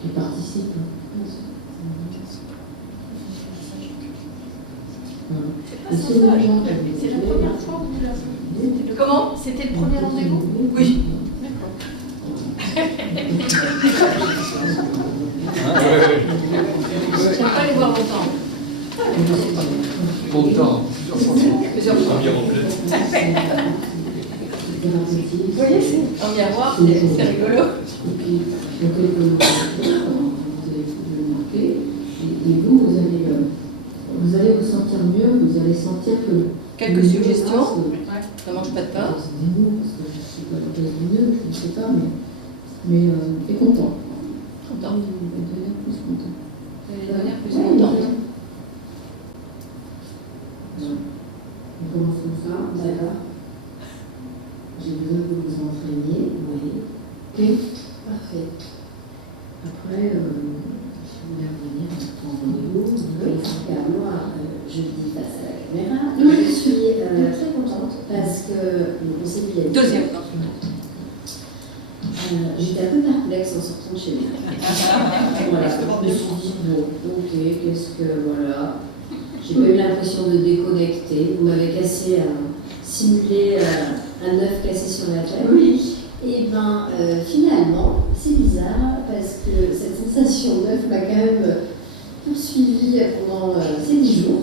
Qui participent. C'est pas sympa, c'est la première fois que vous l'avez. Comment? C'était le premier rendez-vous? Oui. J'aime pas les voir longtemps. Longtemps, Plusieurs fois. Vous voyez, c'est en miroir, c'est rigolo. Et puis, dans quelques mois, vous allez le marquer, et vous allez vous sentir mieux, vous allez sentir que... Quelques suggestions. Ne mange pas de pain. C'est zéro, parce que je ne suis pas la place du mieux, je ne sais pas, mais et content. Content. Vous allez devenir plus content. Vous allez devenir plus content. On commence comme ça, d'accord. J'ai besoin que vous vous entraîniez, oui. Ok, parfait. Après, si vous voulez revenir, on prend rendez-vous. Oui, car moi, je le dis face à la caméra, je suis très contente parce que on s'est dit il y a Deuxième. j'étais un peu perplexe en sortant de chez moi. Voilà, je me suis dit, bon, ok, qu'est-ce que, voilà. J'ai pas eu l'impression de déconnecter. Vous m'avez simulé un œuf cassé sur la tête. Oui. Et bien, finalement, c'est bizarre parce que cette sensation d'œuf m'a quand même poursuivie pendant ces 10 jours.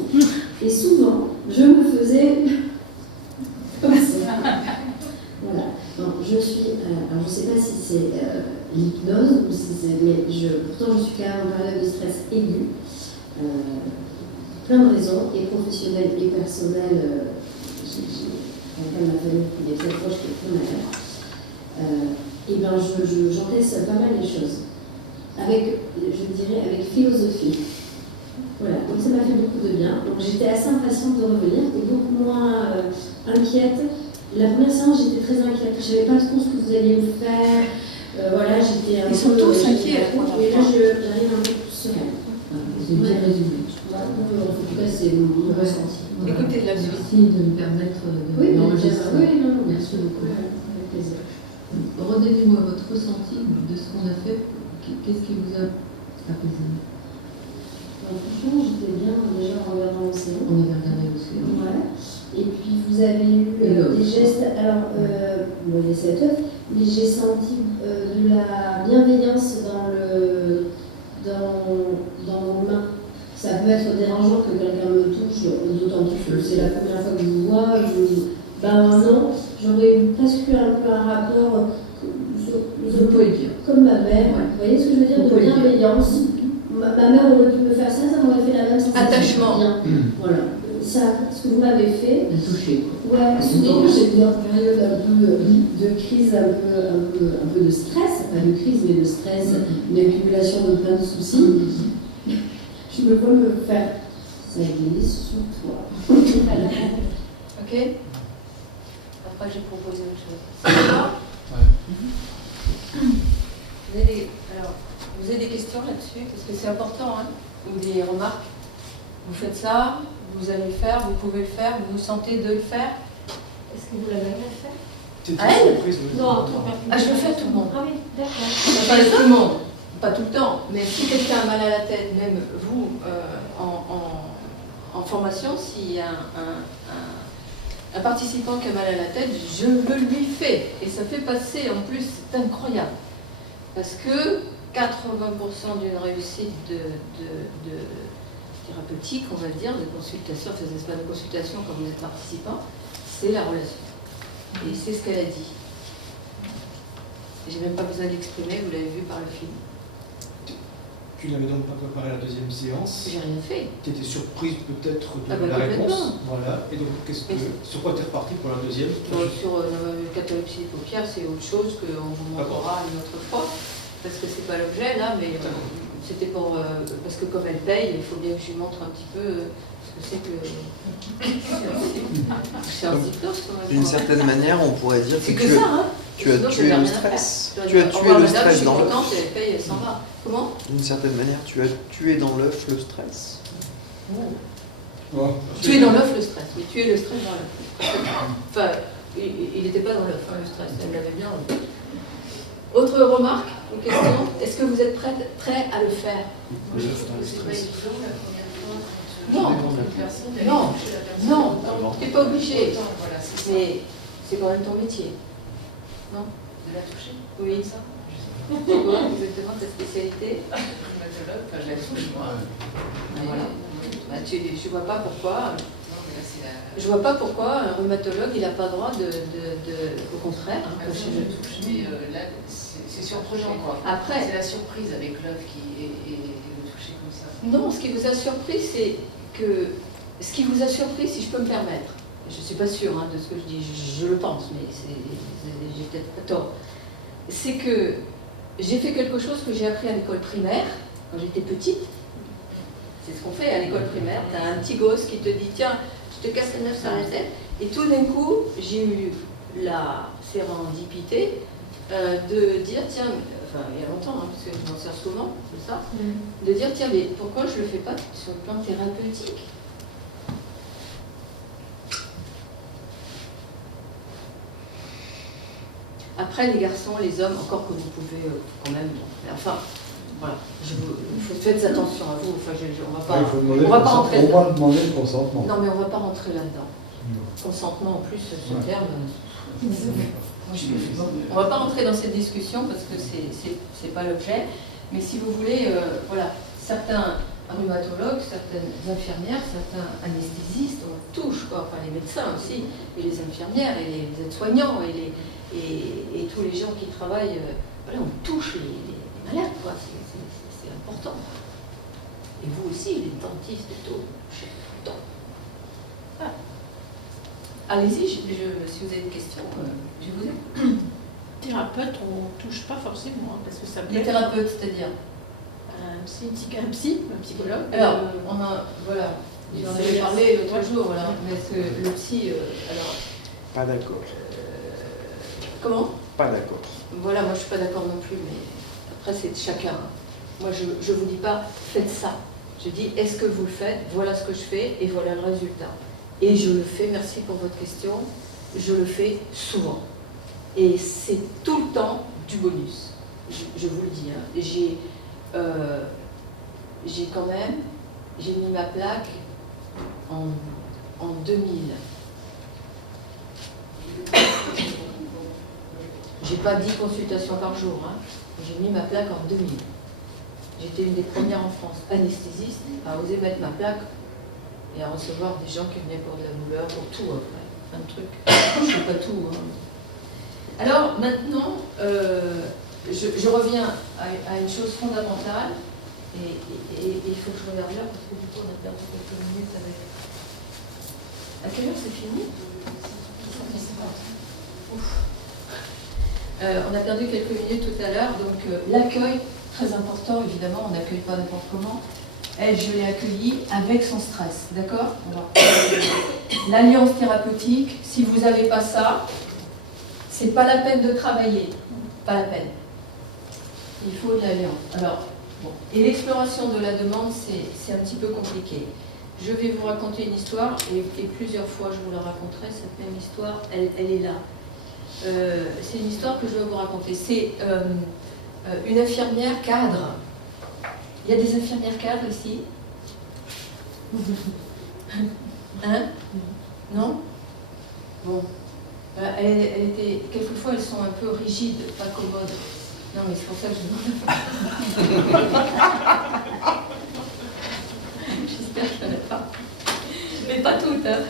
Et souvent, je me faisais comme ça. Voilà. Donc, je suis. Alors, je ne sais pas si c'est l'hypnose ou si c'est. Mais pourtant, je suis quand même en période de stress aigu. Plein de raisons, et professionnelles et personnelles. J'ai quelqu'un de ma famille qui est très proche, qui est très malade. Et bien, j'encaisse pas mal les choses. Avec, je dirais, avec philosophie. Voilà, donc ça m'a fait beaucoup de bien. Donc j'étais assez impatiente de revenir et beaucoup moins inquiète. La première séance, j'étais très inquiète. Je ne savais pas trop ce que vous alliez me faire. Voilà, j'étais un peu... Ils sont tous inquiets. Et là, j'arrive un peu plus sereine. C'est bien résumé. En tout cas, c'est mon ressenti. Écoutez la suite. Merci de me permettre d'enregistrer. Oui, non, merci beaucoup. Avec plaisir. Redonnez-moi votre ressenti de ce qu'on a fait. Qu'est-ce qui vous a apaisé? Franchement, j'étais bien déjà en regardant l'océan. On avait regardé l'océan. Ouais. Et puis vous avez eu des gestes. Alors, les 7 œufs, mais j'ai senti de la bienveillance dans vos mains. Ça peut être dérangeant que quelqu'un me touche, d'autant que c'est la première fois que je vous vois. Ben non, j'aurais presque eu un peu un rapport, comme ma mère. Ouais. Vous voyez ce que je veux dire, de bienveillance. Ma mère aurait pu me faire ça, ça m'aurait fait la même sensation. Attachement. Voilà. Ça, ce que vous m'avez fait. Touché. Ouais, souvent j'ai eu une période un peu de crise, un peu de stress, pas de crise, mais de stress, une accumulation de plein de soucis. Je me vois me faire. Ça glisse sur toi. Ok. Après, j'ai proposé autre chose. C'est d'accord? Ouais. Vous avez des questions là-dessus? Parce que c'est important, hein? Ou des remarques? Vous faites ça, vous allez le faire, vous pouvez le faire, vous vous sentez de le faire? Est-ce que vous l'avez jamais fait? À elle? Non, trop Ah, je le fais à tout le monde. Ah oui, d'accord. Pas à tout le monde, pas tout le temps, mais si quelqu'un a mal à la tête, même vous, en formation, s'il y a un participant qui a mal à la tête, je le lui fais. Et ça fait passer, en plus, c'est incroyable. Parce que 80% d'une réussite de thérapeutique, on va dire, de consultation, enfin, c'est pas de consultation quand vous êtes participant, c'est la relation. Et c'est ce qu'elle a dit. J'ai même pas besoin d'exprimer, vous l'avez vu par le film. Tu n'avais donc pas préparé la deuxième séance. J'ai rien fait. Tu étais surprise peut-être de la complètement. réponse. Voilà. Et donc, sur quoi tu es reparti pour la deuxième? Sur la catalepsie des paupières, c'est autre chose qu'on vous montrera une autre fois. Parce que c'est pas l'objet là, mais c'était pour. Parce que comme elle paye, il faut bien que je lui montre un petit peu ce que c'est que. C'est un hypnose quand même. D'une certaine manière, on pourrait dire que ça, hein. tu as tué le stress. Tu as tué le stress dans l'œuf. Elle paye, elle s'en va. Comment? D'une certaine manière, tu as tué dans l'œuf le stress. Oh. Tuer dans l'œuf le stress, oui, tuer le stress dans l'œuf. Enfin, il n'était pas dans l'œuf, hein, le stress, elle l'avait bien. Autre remarque ou question? Est-ce que vous êtes prêt à le faire? Le stress. Non, personne d'aller Non, toucher la personne. non, Autant- tu n'es pas obligé. autant, voilà, c'est ça. Mais c'est quand même ton métier. Non? De la toucher. Oui. Ça. C'est quoi exactement ta spécialité? Rhumatologue, enfin, je la touche moi. Voilà. Bah, je vois pas pourquoi. Non, mais là, c'est la. Je vois pas pourquoi un rhumatologue il n'a pas le droit au contraire. Hein, Ah, que je touche, mais là, c'est surprenant quoi. Après, C'est la surprise avec l'œuf et le toucher comme ça. non, ce qui vous a surpris, c'est que ce qui vous a surpris, si je peux me permettre, je suis pas sûre hein, de ce que je dis, je le pense, mais j'ai peut-être pas tort. C'est que j'ai fait quelque chose que j'ai appris à l'école primaire quand j'étais petite. C'est ce qu'on fait à l'école primaire. Tu as un petit gosse qui te dit tiens, je te casse la neuf sur la tête. Et tout d'un coup, j'ai eu la sérendipité de dire tiens, enfin il y a longtemps, hein, parce que je m'en sers souvent de ça, de dire tiens, mais pourquoi je ne le fais pas sur le plan thérapeutique? Après, les garçons, les hommes, encore que vous pouvez quand même. Enfin, voilà, faites attention à vous. Enfin, on va pas, Il faut demander on va pas rentrer. au moins demander le consentement. Non, mais on va pas rentrer là-dedans. Consentement, en plus, ce Ouais. terme. On va pas rentrer dans cette discussion parce que c'est pas l'objet. Mais si vous voulez, voilà, certains rhumatologues, certaines infirmières, certains anesthésistes, on touche, quoi. Enfin les médecins aussi, et les infirmières, et les aides-soignants, et tous les gens qui travaillent, voilà, on touche les malades, quoi. C'est important. Et vous aussi, les dentistes et tout, touchez tout le temps. Voilà. Allez-y, si vous avez des questions, je vous ai. Thérapeute, on ne touche pas forcément, hein, parce que ça peut Les être thérapeutes, c'est-à-dire un psychologue. Alors, voilà, j'en avais parlé l'autre jour, voilà, mais le psy, alors... Pas d'accord. Comment? Pas d'accord. Voilà, moi je suis pas d'accord non plus, mais après c'est de chacun. Moi je vous dis pas, faites ça. Je dis, est-ce que vous le faites? Voilà ce que je fais et voilà le résultat. Et je le fais, merci pour votre question, je le fais souvent. Et c'est tout le temps du bonus. Je vous le dis, hein. J'ai mis ma plaque en 2000. J'ai pas 10 consultations par jour, hein. J'ai mis ma plaque en 2000. J'étais une des premières en France, anesthésiste, à oser mettre ma plaque et à recevoir des gens qui venaient pour de la douleur, pour tout après, plein de trucs. Je ne sais pas tout. Hein. Alors maintenant, je reviens à une chose fondamentale, et il faut que je regarde là, parce que du coup on a perdu quelques minutes avec... À quelle heure c'est fini? Ouf. On a perdu quelques minutes tout à l'heure, donc l'accueil, très important évidemment, on n'accueille pas n'importe comment. Elle, je l'ai accueillie avec son stress, d'accord? L'alliance thérapeutique, si vous n'avez pas ça, c'est pas la peine de travailler, pas la peine. Il faut de l'alliance. Alors, bon. Et l'exploration de la demande, c'est un petit peu compliqué. Je vais vous raconter une histoire, et plusieurs fois je vous la raconterai, cette même histoire, elle est là. C'est une histoire que je vais vous raconter. C'est une infirmière cadre. Il y a des infirmières cadres ici? Hein? Non? Bon. Elle était, quelquefois elles sont un peu rigides, pas commodes. Non mais c'est pour ça que je demande. J'espère qu'il n'y en a pas. Mais pas toutes, hein.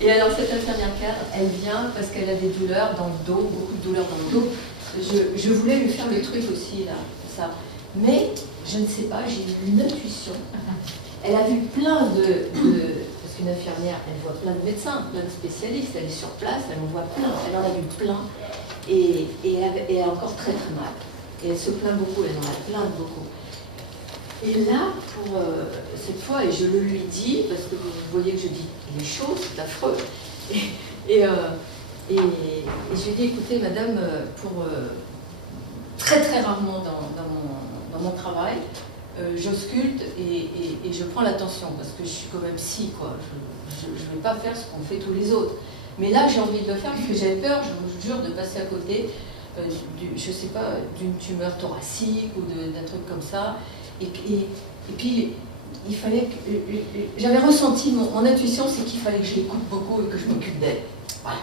Et alors cette infirmière cadre, elle vient parce qu'elle a des douleurs dans le dos, beaucoup de douleurs dans le dos. Je voulais lui faire le truc aussi, là, ça. Mais, je ne sais pas, j'ai eu une intuition. Elle a vu plein parce qu'une infirmière, elle voit plein de médecins, plein de spécialistes, elle est sur place, elle en voit plein, elle en a vu plein. Et elle a encore très très mal. Et elle se plaint beaucoup, elle en a plein beaucoup. Et là, pour cette fois, et je le lui dis, parce que vous voyez que je dis les choses, c'est affreux. Et je lui dis, écoutez, madame, pour très très rarement dans mon travail, j'ausculte et je prends l'attention, parce que je suis quand même psy, quoi. Je ne vais pas faire ce qu'on fait tous les autres. Mais là, j'ai envie de le faire parce que j'avais peur, je vous jure, de passer à côté, je sais pas, d'une tumeur thoracique ou d'un truc comme ça. Et puis, il fallait que... J'avais ressenti, mon intuition, c'est qu'il fallait que je l'écoute beaucoup et que je m'occupe d'elle. Voilà.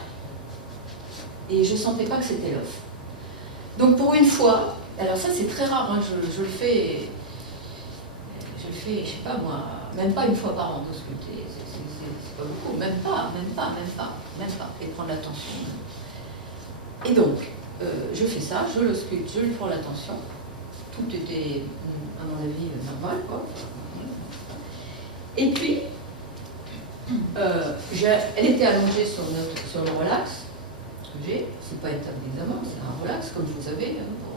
Et je ne sentais pas que c'était l'œuf. Donc pour une fois, alors ça c'est très rare, hein, je le fais, je sais pas moi, même pas une fois par an d'ausculter, c'est pas beaucoup, même pas, et prendre l'attention. Et donc, je fais ça, je l'ausculte, je lui prends l'attention, tout était, à mon avis, normal, quoi. Et puis, elle était allongée sur le relax que j'ai, c'est pas une table d'examen, c'est un relax, comme vous avez, hein, pour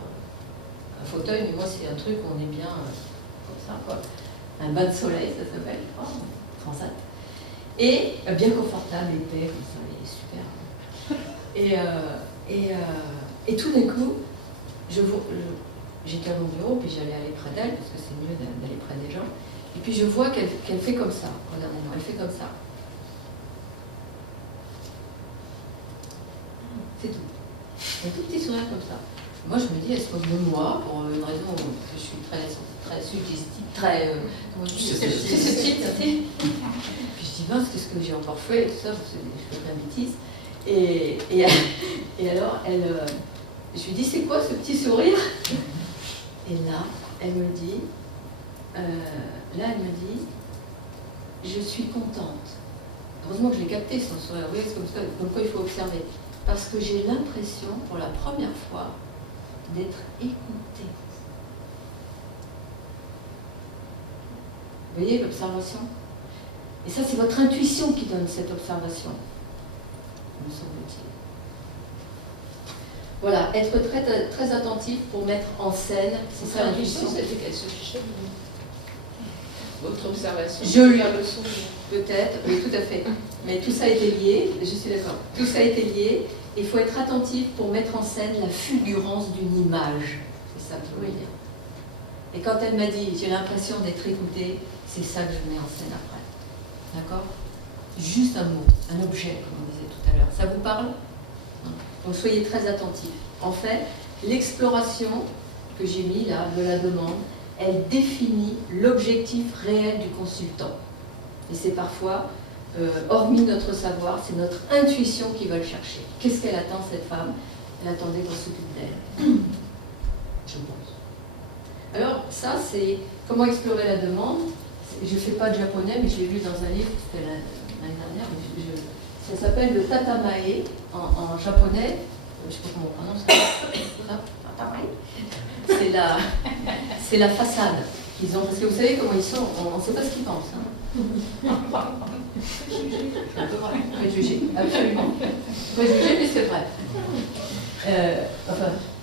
un fauteuil, mais moi c'est un truc où on est bien comme ça, quoi. Un bain de soleil, ça s'appelle, transat. Et bien confortable, épais, comme ça, il est super. Et tout d'un coup, j'étais à mon bureau, puis j'allais aller près d'elle, parce que c'est mieux d'aller près des gens. Et puis je vois qu'elle fait comme ça. Regardez-moi, elle fait comme ça. C'est tout. Un tout petit sourire comme ça. Moi, je me dis, elle se moque de moi, pour une raison que je suis très suggestive, très susceptible. Puis je dis, mince, qu'est-ce que j'ai encore fait, et tout ça, parce que je fais plein de bêtises. Et alors, je lui dis, c'est quoi ce petit sourire? Et là, elle me dit, je suis contente. Heureusement que je l'ai capté, son sourire. Oui, c'est comme quoi il faut observer. Parce que j'ai l'impression, pour la première fois, d'être écoutée. Vous voyez l'observation? Et ça, c'est votre intuition qui donne cette observation, me semble-t-il. Voilà, être très, très attentif pour mettre en scène, c'est ça l'intuition. C'était qu'elle se fichait de vous. Votre observation. Je lui ai le son. Peut-être, oui, tout à fait. Mais tout ça a été lié, je suis d'accord. Tout ça a été lié. Il faut être attentif pour mettre en scène la fulgurance d'une image. C'est ça que je veux dire. Et quand elle m'a dit, j'ai l'impression d'être écoutée, c'est ça que je mets en scène après. D'accord? Juste un mot, un objet, comme on disait tout à l'heure. Ça vous parle? Donc soyez très attentifs. En fait, l'exploration que j'ai mis là, de la demande, elle définit l'objectif réel du consultant. Et c'est parfois, hormis notre savoir, c'est notre intuition qui va le chercher. Qu'est-ce qu'elle attend, cette femme? Elle attendait qu'on s'occupe d'elle. Je pense. Alors, ça, c'est comment explorer la demande. Je ne fais pas de japonais, mais je l'ai lu dans un livre, c'était l'année dernière. Ça s'appelle le tatamae en japonais. Je ne sais pas comment on prononce ça. Tatamae. C'est la façade qu'ils ont. Parce que vous savez comment ils sont, on ne sait pas ce qu'ils pensent. Hein. Préjugé, absolument. Préjugé, mais c'est vrai.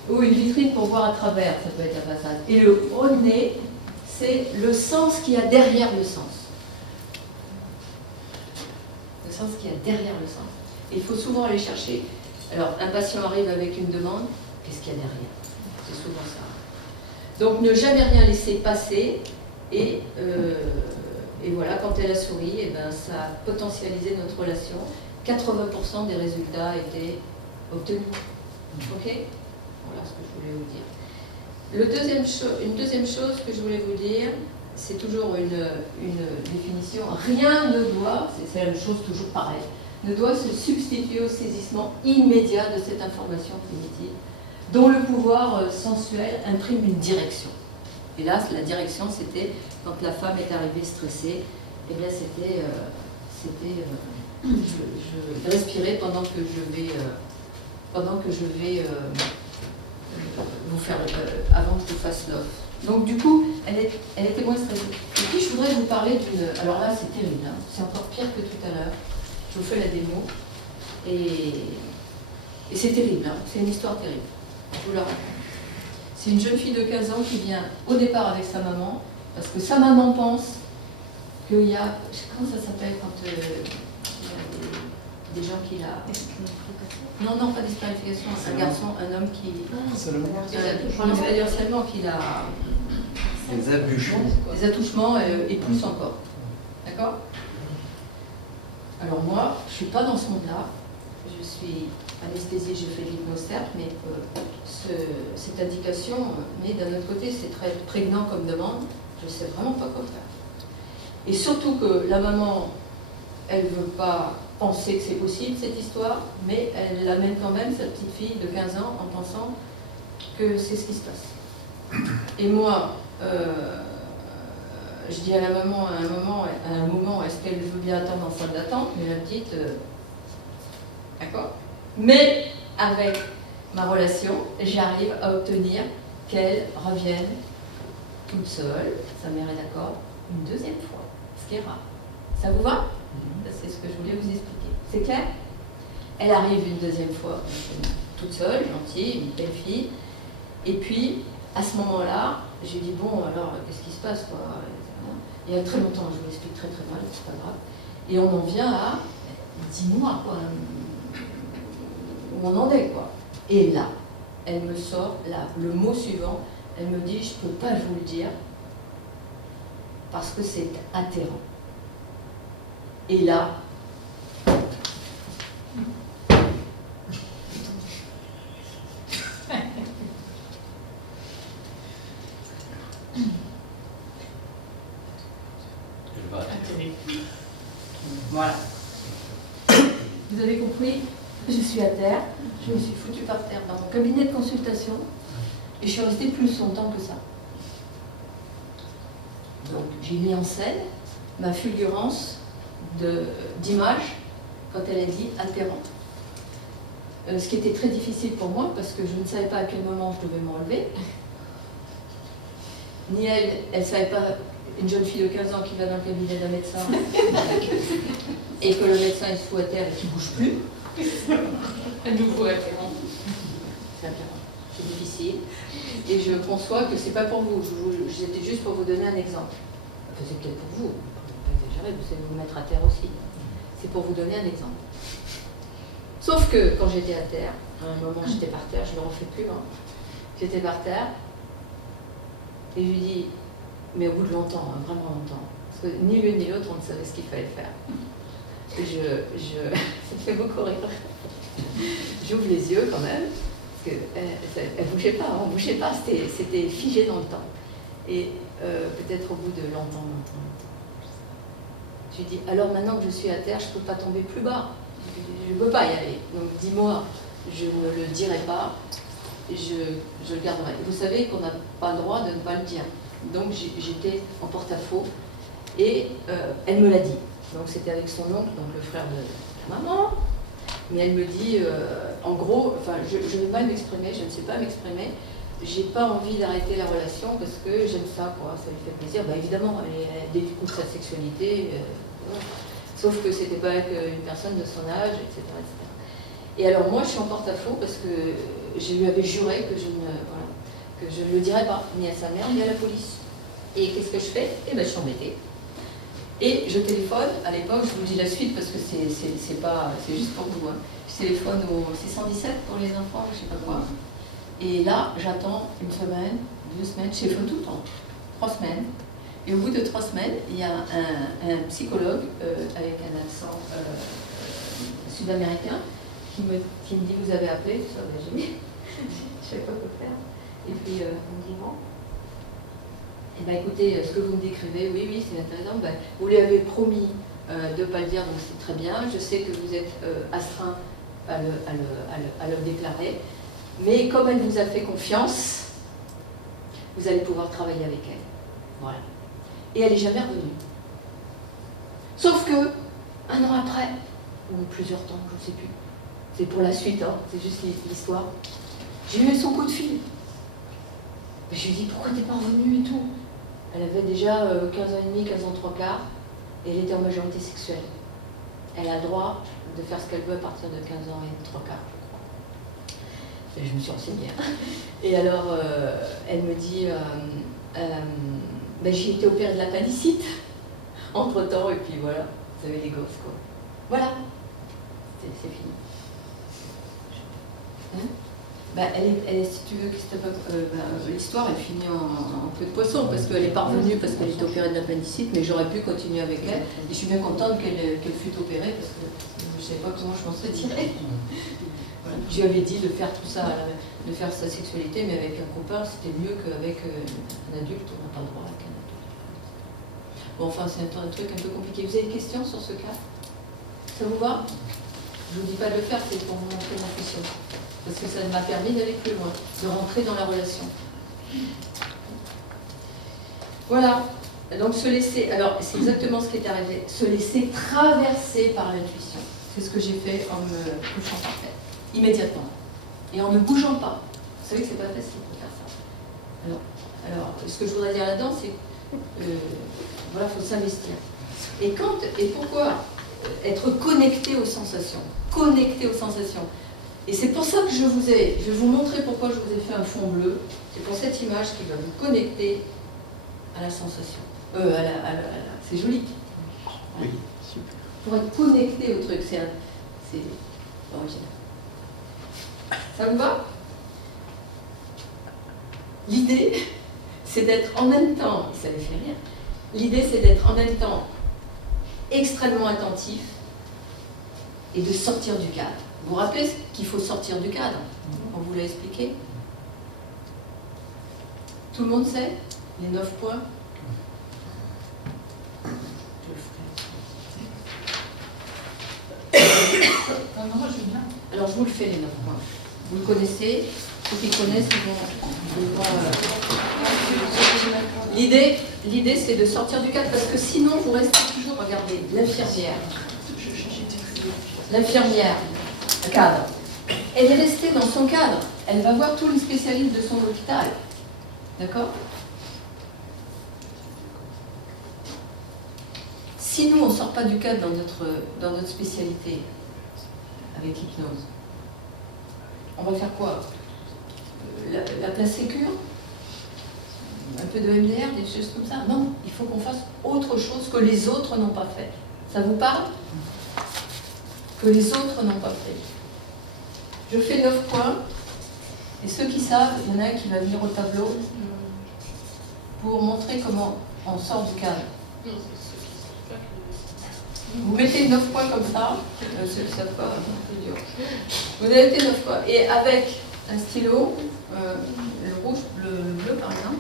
Ou une vitrine pour voir à travers, ça peut être la façade. Et le haut de nez, c'est le sens qu'il y a derrière le sens. Le sens qu'il y a derrière le sens. Et il faut souvent aller chercher. Alors, un patient arrive avec une demande, qu'est-ce qu'il y a derrière? C'est souvent ça. Donc, ne jamais rien laisser passer. Et voilà, quand elle a souri, eh ben, ça a potentialisé notre relation. 80% des résultats étaient obtenus. Ok? Voilà ce que je voulais vous dire. Une deuxième chose que je voulais vous dire, c'est toujours une définition. Rien ne doit, c'est la même chose, toujours pareil, ne doit se substituer au saisissement immédiat de cette information primitive, dont le pouvoir sensuel imprime une direction. Et là, la direction, c'était quand la femme est arrivée stressée, et bien c'était je respirais pendant que je vais vous faire avant que je vous fasse l'offre. Donc du coup, elle était moins stressée. Et puis je voudrais vous parler d'une... Alors là, c'est terrible, hein, c'est encore pire que tout à l'heure. Je vous fais la démo. Et c'est terrible, hein, c'est une histoire terrible. Je vous la raconte. C'est une jeune fille de 15 ans qui vient au départ avec sa maman, parce que sa maman pense qu'il y a... Comment ça s'appelle quand il y a des gens qui la... Non, pas disqualification, un garçon, un homme qui... Des harcèlements qu'il a... Des attouchements. Des attouchements et plus encore. D'accord? Alors moi, je ne suis pas dans ce monde-là. Je suis anesthésiée, je fais de l'hypnose certes, mais cette indication, mais d'un autre côté, c'est très prégnant comme demande. Je ne sais vraiment pas quoi faire. Et surtout que la maman, elle ne veut pas penser que c'est possible cette histoire, mais elle amène quand même sa petite fille de 15 ans en pensant que c'est ce qui se passe. Et moi, je dis à la maman à un moment, est-ce qu'elle veut bien attendre en salle d'attente? Mais la petite, d'accord. Mais avec ma relation, j'arrive à obtenir qu'elle revienne toute seule, sa mère est d'accord, une deuxième fois, ce qui est rare. Ça vous va? C'est ce que je voulais vous expliquer. C'est clair? Elle arrive une deuxième fois, toute seule, gentille, une belle fille. Et puis, à ce moment-là, j'ai dit, bon, alors, qu'est-ce qui se passe, quoi? Il y a très longtemps, je vous l'explique très très mal, c'est pas grave. Et on en vient à 10 mois, quoi. Où on en est, quoi. Et là, elle me sort le mot suivant. Elle me dit, je ne peux pas vous le dire, parce que c'est atterrant. Et là, voilà. Vous avez compris? Je suis à terre, je me suis foutue par terre dans mon cabinet de consultation et je suis restée plus longtemps que ça. Donc j'ai mis en scène ma fulgurance d'image quand elle a dit atterrante. Ce qui était très difficile pour moi parce que je ne savais pas à quel moment je devais m'enlever. Ni elle ne savait pas, une jeune fille de 15 ans qui va dans le cabinet d'un médecin et que le médecin il se fout à terre et qu'il ne bouge plus. Un nouveau atterrant. C'est atterrant. C'est difficile. Et je conçois que c'est pas pour vous. C'était juste pour vous donner un exemple. Enfin, c'est peut-être pour vous. Pas exagérer, vous savez vous mettre à terre aussi. C'est pour vous donner un exemple. Sauf que quand j'étais à terre, à un moment j'étais par terre, je ne le refais plus. Hein. J'étais par terre et je lui dis, mais au bout de longtemps, hein, vraiment longtemps, parce que ni l'une ni l'autre on ne savait ce qu'il fallait faire. Ça me fait beaucoup rire. J'ouvre les yeux quand même, parce qu'elle ne bougeait pas, on ne bougeait pas, c'était figé dans le temps. Et peut-être au bout de longtemps. Je lui dis, alors maintenant que je suis à terre, je ne peux pas tomber plus bas. Je ne peux pas y aller. Donc dis-moi, je ne le dirai pas, je le garderai. Vous savez qu'on n'a pas le droit de ne pas le dire. Donc j'étais en porte-à-faux et elle me l'a dit. Donc c'était avec son oncle, donc le frère de la maman. Mais elle me dit, en gros, enfin je vais mal m'exprimer, je ne sais pas m'exprimer. J'ai pas envie d'arrêter la relation parce que j'aime ça, quoi, ça lui fait plaisir. Bah évidemment, elle découvre sa sexualité, voilà. Sauf que c'était pas avec une personne de son âge, etc., etc. Et alors moi, je suis en porte-à-faux parce que je lui avais juré que je ne le dirais pas, ni à sa mère, ni à la police. Et qu'est-ce que je fais? Eh bien, je suis embêtée. Et je téléphone, à l'époque, je vous dis la suite parce que c'est juste pour vous. Hein. Je téléphone au 617 pour les enfants, je sais pas quoi. Et là, j'attends une semaine, 2 semaines, je téléphone tout le temps, 3 semaines. Et au bout de 3 semaines, il y a un psychologue avec un accent sud-américain qui me dit, vous avez appelé, tout ça, ben, je ne savais pas quoi faire. Et puis, on me dit, bon, eh ben, écoutez, ce que vous me décrivez, oui, c'est intéressant, ben, vous lui avez promis de ne pas le dire, donc c'est très bien, je sais que vous êtes astreint à le déclarer, mais comme elle vous a fait confiance, vous allez pouvoir travailler avec elle. Voilà. Et elle n'est jamais revenue. Sauf que, 1 an après, ou plusieurs temps, je ne sais plus, c'est pour la suite, hein, c'est juste l'histoire, j'ai eu son coup de fil. Je lui ai dit, pourquoi t'es pas revenue et tout? Elle avait déjà 15 ans et demi, 15 ans 3 quarts, et elle était en majorité sexuelle. Elle a le droit de faire ce qu'elle veut à partir de 15 ans et 3 quarts, je crois. Et je me suis renseignée. Et alors, elle me dit, ben, j'ai été opérée de l'appendicite entre-temps, et puis voilà, vous avez les gosses, quoi. Voilà, c'est fini. Hein? Ben, si tu veux, l'histoire elle finit en queue de poisson parce qu'elle est parvenue parce qu'elle est opérée de l'appendicite, mais j'aurais pu continuer avec elle. Et je suis bien contente qu'elle fût opérée parce que je ne savais pas comment je m'en serais tirée. Voilà. Je lui avais dit de faire tout ça, de faire sa sexualité, mais avec un copain, c'était mieux qu'avec un adulte, on n'a pas le droit avec un adulte. Bon, enfin, c'est un truc un peu compliqué. Vous avez des questions sur ce cas? Ça vous va? Je ne vous dis pas de le faire, c'est pour vous montrer mon intuition. Parce que ça m'a permis d'aller plus loin, de rentrer dans la relation. Voilà. Donc se laisser, alors c'est exactement ce qui est arrivé, se laisser traverser par l'intuition. C'est ce que j'ai fait en me couchant par terre, immédiatement. Et en ne bougeant pas. Vous savez que c'est pas facile de faire ça. Alors, ce que je voudrais dire là-dedans, c'est voilà, il faut s'investir. Et pourquoi être connecté aux sensations? Connecté aux sensations. Et c'est pour ça que je vais vous montrer pourquoi je vous ai fait un fond bleu. C'est pour cette image qui va vous connecter à la sensation. C'est joli. Oui, super. Pour être connecté au truc, c'est original. Ça vous va? L'idée, c'est d'être en même temps, ça les fait rire, l'idée c'est d'être en même temps extrêmement attentif et de sortir du cadre. Vous vous rappelez qu'il faut sortir du cadre? On vous l'a expliqué. Tout le monde sait les 9 points? Alors je vous le fais les 9 points. Vous le connaissez, ceux qui connaissent, ils vont l'idée c'est de sortir du cadre parce que sinon vous restez toujours, regardez, l'infirmière, cadre. Elle est restée dans son cadre. Elle va voir tous les spécialistes de son hôpital. D'accord? Si nous, on ne sort pas du cadre dans notre spécialité, avec l'hypnose, on va faire quoi? La place sécure? Un peu de MDR, des choses comme ça? Non, il faut qu'on fasse autre chose que les autres n'ont pas fait. Ça vous parle? Que les autres n'ont pas fait. Je fais 9 points, et ceux qui savent, il y en a un qui va venir au tableau pour montrer comment on sort du cadre. Vous mettez 9 points comme ça, ceux qui ne savent pas, c'est dur. Vous mettez 9 points, et avec un stylo, le rouge, le bleu par exemple,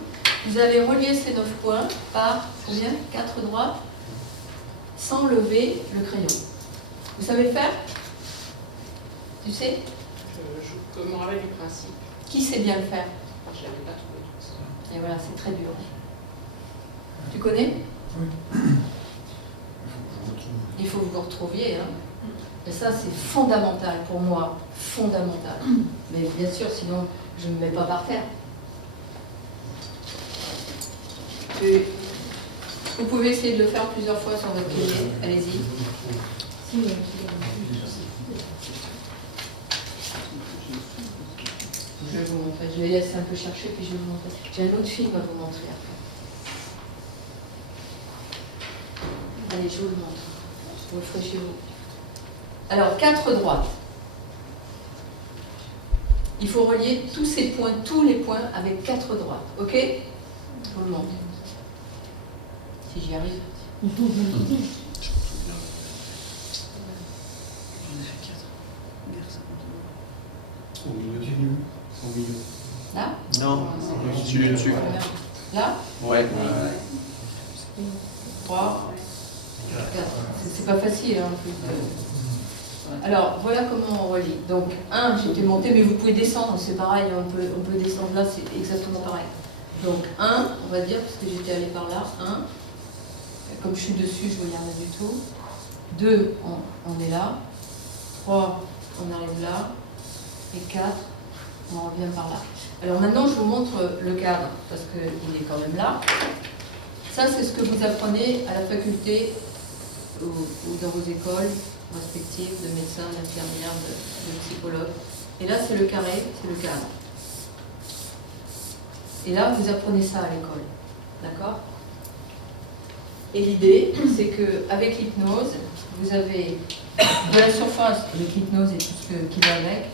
vous allez relier ces 9 points par combien? 4 droites, sans lever le crayon. Vous savez faire? Tu sais? Je me rappelle du principe. Qui sait bien le faire? Je n'avais pas trouvé tout ça. Et voilà, c'est très dur. Tu connais? Oui. Il faut que vous vous retrouviez. Hein. Et ça, c'est fondamental pour moi. Fondamental. Mais bien sûr, sinon, je ne me mets pas par terre. Et vous pouvez essayer de le faire plusieurs fois sur votre cahier. Allez-y. Je vais vous montrer. Je vais laisser un peu chercher, puis je vais vous montrer. J'ai un autre film à vous montrer après. Allez, je vous le montre. Vous le ferez chez vous. Alors, 4 droites. Il faut relier tous ces points, tous les points avec 4 droites. Ok? Je vous le montre. Si j'y arrive. Au milieu. Au milieu. Là? Non, dessus. Là? Ouais. 3, 4. C'est pas facile. Hein, alors, voilà comment on relie. Donc, 1, j'étais monté, mais vous pouvez descendre, c'est pareil, on peut descendre là, c'est exactement pareil. Donc, 1, on va dire, parce que j'étais allé par là, 1. Comme je suis dessus, je ne vois rien du tout. 2, on est là. 3, on arrive là. Et 4, on revient par là. Alors maintenant, je vous montre le cadre, parce qu'il est quand même là. Ça, c'est ce que vous apprenez à la faculté ou dans vos écoles respectives de médecins, d'infirmières, de psychologues. Et là, c'est le carré, c'est le cadre. Et là, vous apprenez ça à l'école. D'accord? Et l'idée, c'est qu'avec l'hypnose, vous avez de la surface, avec l'hypnose et tout ce qui va avec,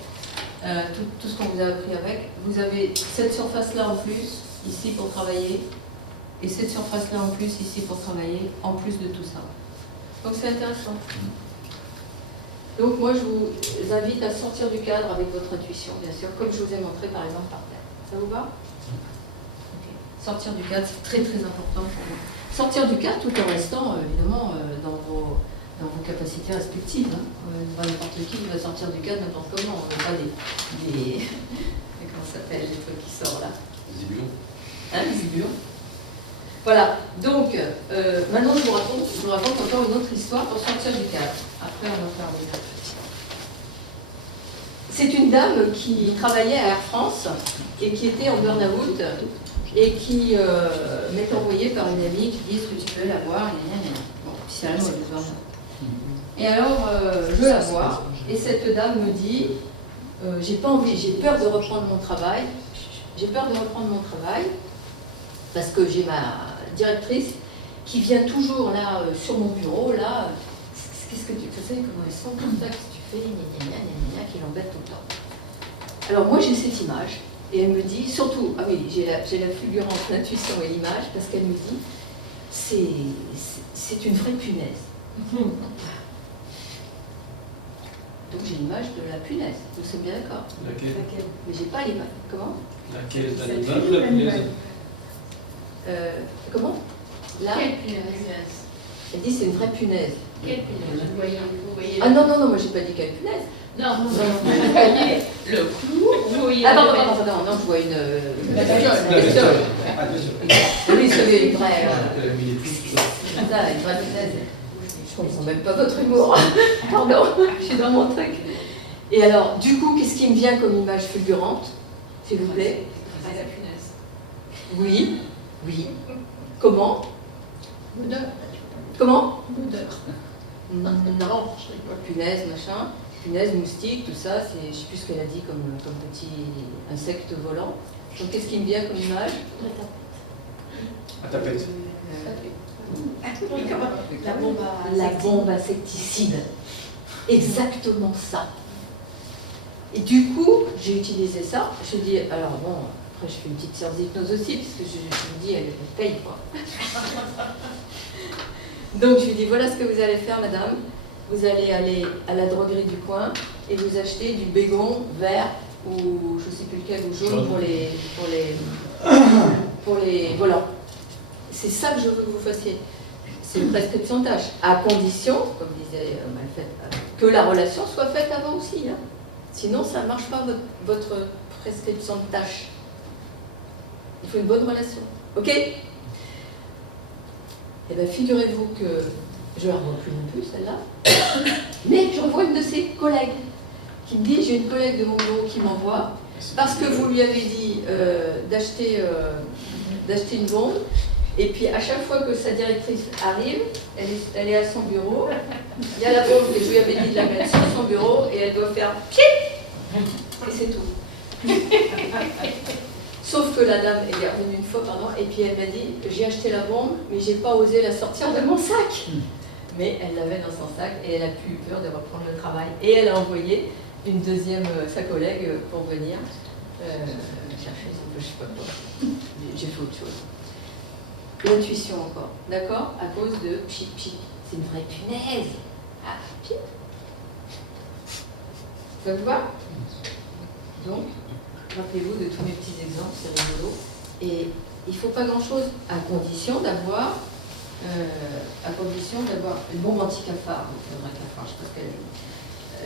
tout ce qu'on vous a appris avec, vous avez cette surface-là en plus, ici pour travailler, et cette surface-là en plus, ici pour travailler, en plus de tout ça. Donc c'est intéressant. Donc moi, je vous invite à sortir du cadre avec votre intuition, bien sûr, comme je vous ai montré par exemple par terre. Ça vous va? Okay. Sortir du cadre, c'est très très important pour vous. sortir du cadre tout en restant évidemment dans vos capacités respectives. Hein. Pas n'importe qui va sortir du cadre n'importe comment. Pas des comment ça s'appelle les trucs qui sortent là. Les zibulons. Hein, les zibulons. Voilà, donc maintenant je vous raconte encore une autre histoire pour sortir du cadre. Après on en parlera. C'est une dame qui travaillait à Air France et qui était en burn-out et qui m'est envoyée par une amie qui dit: est-ce que tu peux la voir? Bon, puis c'est elle, moi, le burn-out. Et alors, je la vois, et cette dame me dit: j'ai pas envie, j'ai peur de reprendre mon travail. J'ai peur de reprendre mon travail parce que j'ai ma directrice qui vient toujours là sur mon bureau, là. Qu'est-ce que tu fais? Comment elles sont comme ça? Qu'est-ce que tu fais? Qui l'embête tout le temps. Alors moi j'ai cette image, et elle me dit, surtout, ah oui, j'ai la fulgurante l'intuition et l'image, parce qu'elle me dit, c'est une vraie punaise. Donc j'ai l'image de la punaise, nous sommes bien d'accord. Laquelle? Mais j'ai pas l'image. Comment? Laquelle? L'animal ou la punaise? Comment? Là. Quelle punaise? Elle dit c'est une vraie punaise. Quelle punaise? Vous voyez Ah non, moi j'ai pas dit quelle punaise. Non, vous voyez le clou, vous voyez... Ah non, je vois une... bestiole. Ah, bien sûr. Oui, c'est une vraie... Elle a mis les clous. Ça, une vraie punaise. Je comprends même pas votre humour. Pardon, je suis dans mon truc. Et alors, du coup, qu'est-ce qui me vient comme image fulgurante, s'il vous plaît? C'est la punaise. Oui. Comment? L'odeur. Comment? L'odeur. Non, punaise, machin. Punaise, moustique, tout ça, je ne sais plus ce qu'elle a dit comme petit insecte volant. Donc qu'est-ce qui me vient comme image? À tapette. La bombe insecticide. Exactement ça. Et du coup, j'ai utilisé ça. Je dis, alors bon, après je fais une petite séance d'hypnose aussi, parce que je me dis, elle paye quoi. Donc je lui dis, voilà ce que vous allez faire, madame. Vous allez aller à la droguerie du coin et vous achetez du bégon vert ou je ne sais plus lequel, ou jaune pour les volants. C'est ça que je veux que vous fassiez. C'est une prescription de tâche, à condition, comme disait Malfait, que la relation soit faite avant aussi. Hein. Sinon, ça ne marche pas votre prescription de tâche. Il faut une bonne relation. Ok? Eh bien, figurez-vous que je ne la revois plus non plus, celle-là, mais je revois une de ses collègues qui me dit, j'ai une collègue de mon bureau qui m'envoie, parce que vous lui avez dit d'acheter une bombe, et puis à chaque fois que sa directrice arrive, elle est à son bureau, il y a la bombe que je lui avais dit de la mettre sur son bureau, et elle doit faire pchit, et c'est tout. Sauf que la dame est revenue une fois, et puis elle m'a dit, j'ai acheté la bombe, mais j'ai pas osé la sortir de mon sac. Mais elle l'avait dans son sac et elle a plus eu peur de reprendre le travail. Et elle a envoyé une deuxième, sa collègue, pour venir chercher, je sais pas quoi. J'ai fait autre chose. L'intuition encore, d'accord? À cause de pchit pchit. C'est une vraie punaise. Ah, pchit. Ça vous va? Donc, rappelez-vous de tous mes petits exemples, c'est rigolo. Et il ne faut pas grand-chose, à condition d'avoir une bombe anti-cafard. Il faudra un cafard, je pense qu'elle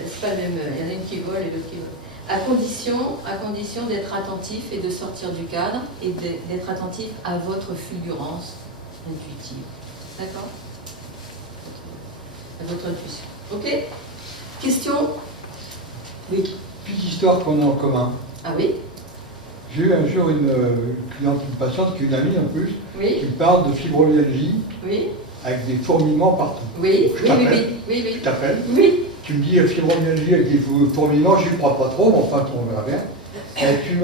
c'est pas le même. Il y en a une qui vole et l'autre qui vole. À condition d'être attentif et de sortir du cadre et d'être attentif à votre fulgurance intuitive. D'accord? À votre intuition. Ok? Question? Oui. Petite histoire qu'on a en commun. Ah oui? J'ai eu un jour une cliente, une patiente, qui est une amie en plus, oui. qui me parle de fibromyalgie, oui. avec des fourmillements partout. Oui, je t'appelle. Oui. Je t'appelle. Oui. Tu me dis fibromyalgie avec des fourmillements, je n'y crois pas trop, mais enfin, on verra bien. Et tu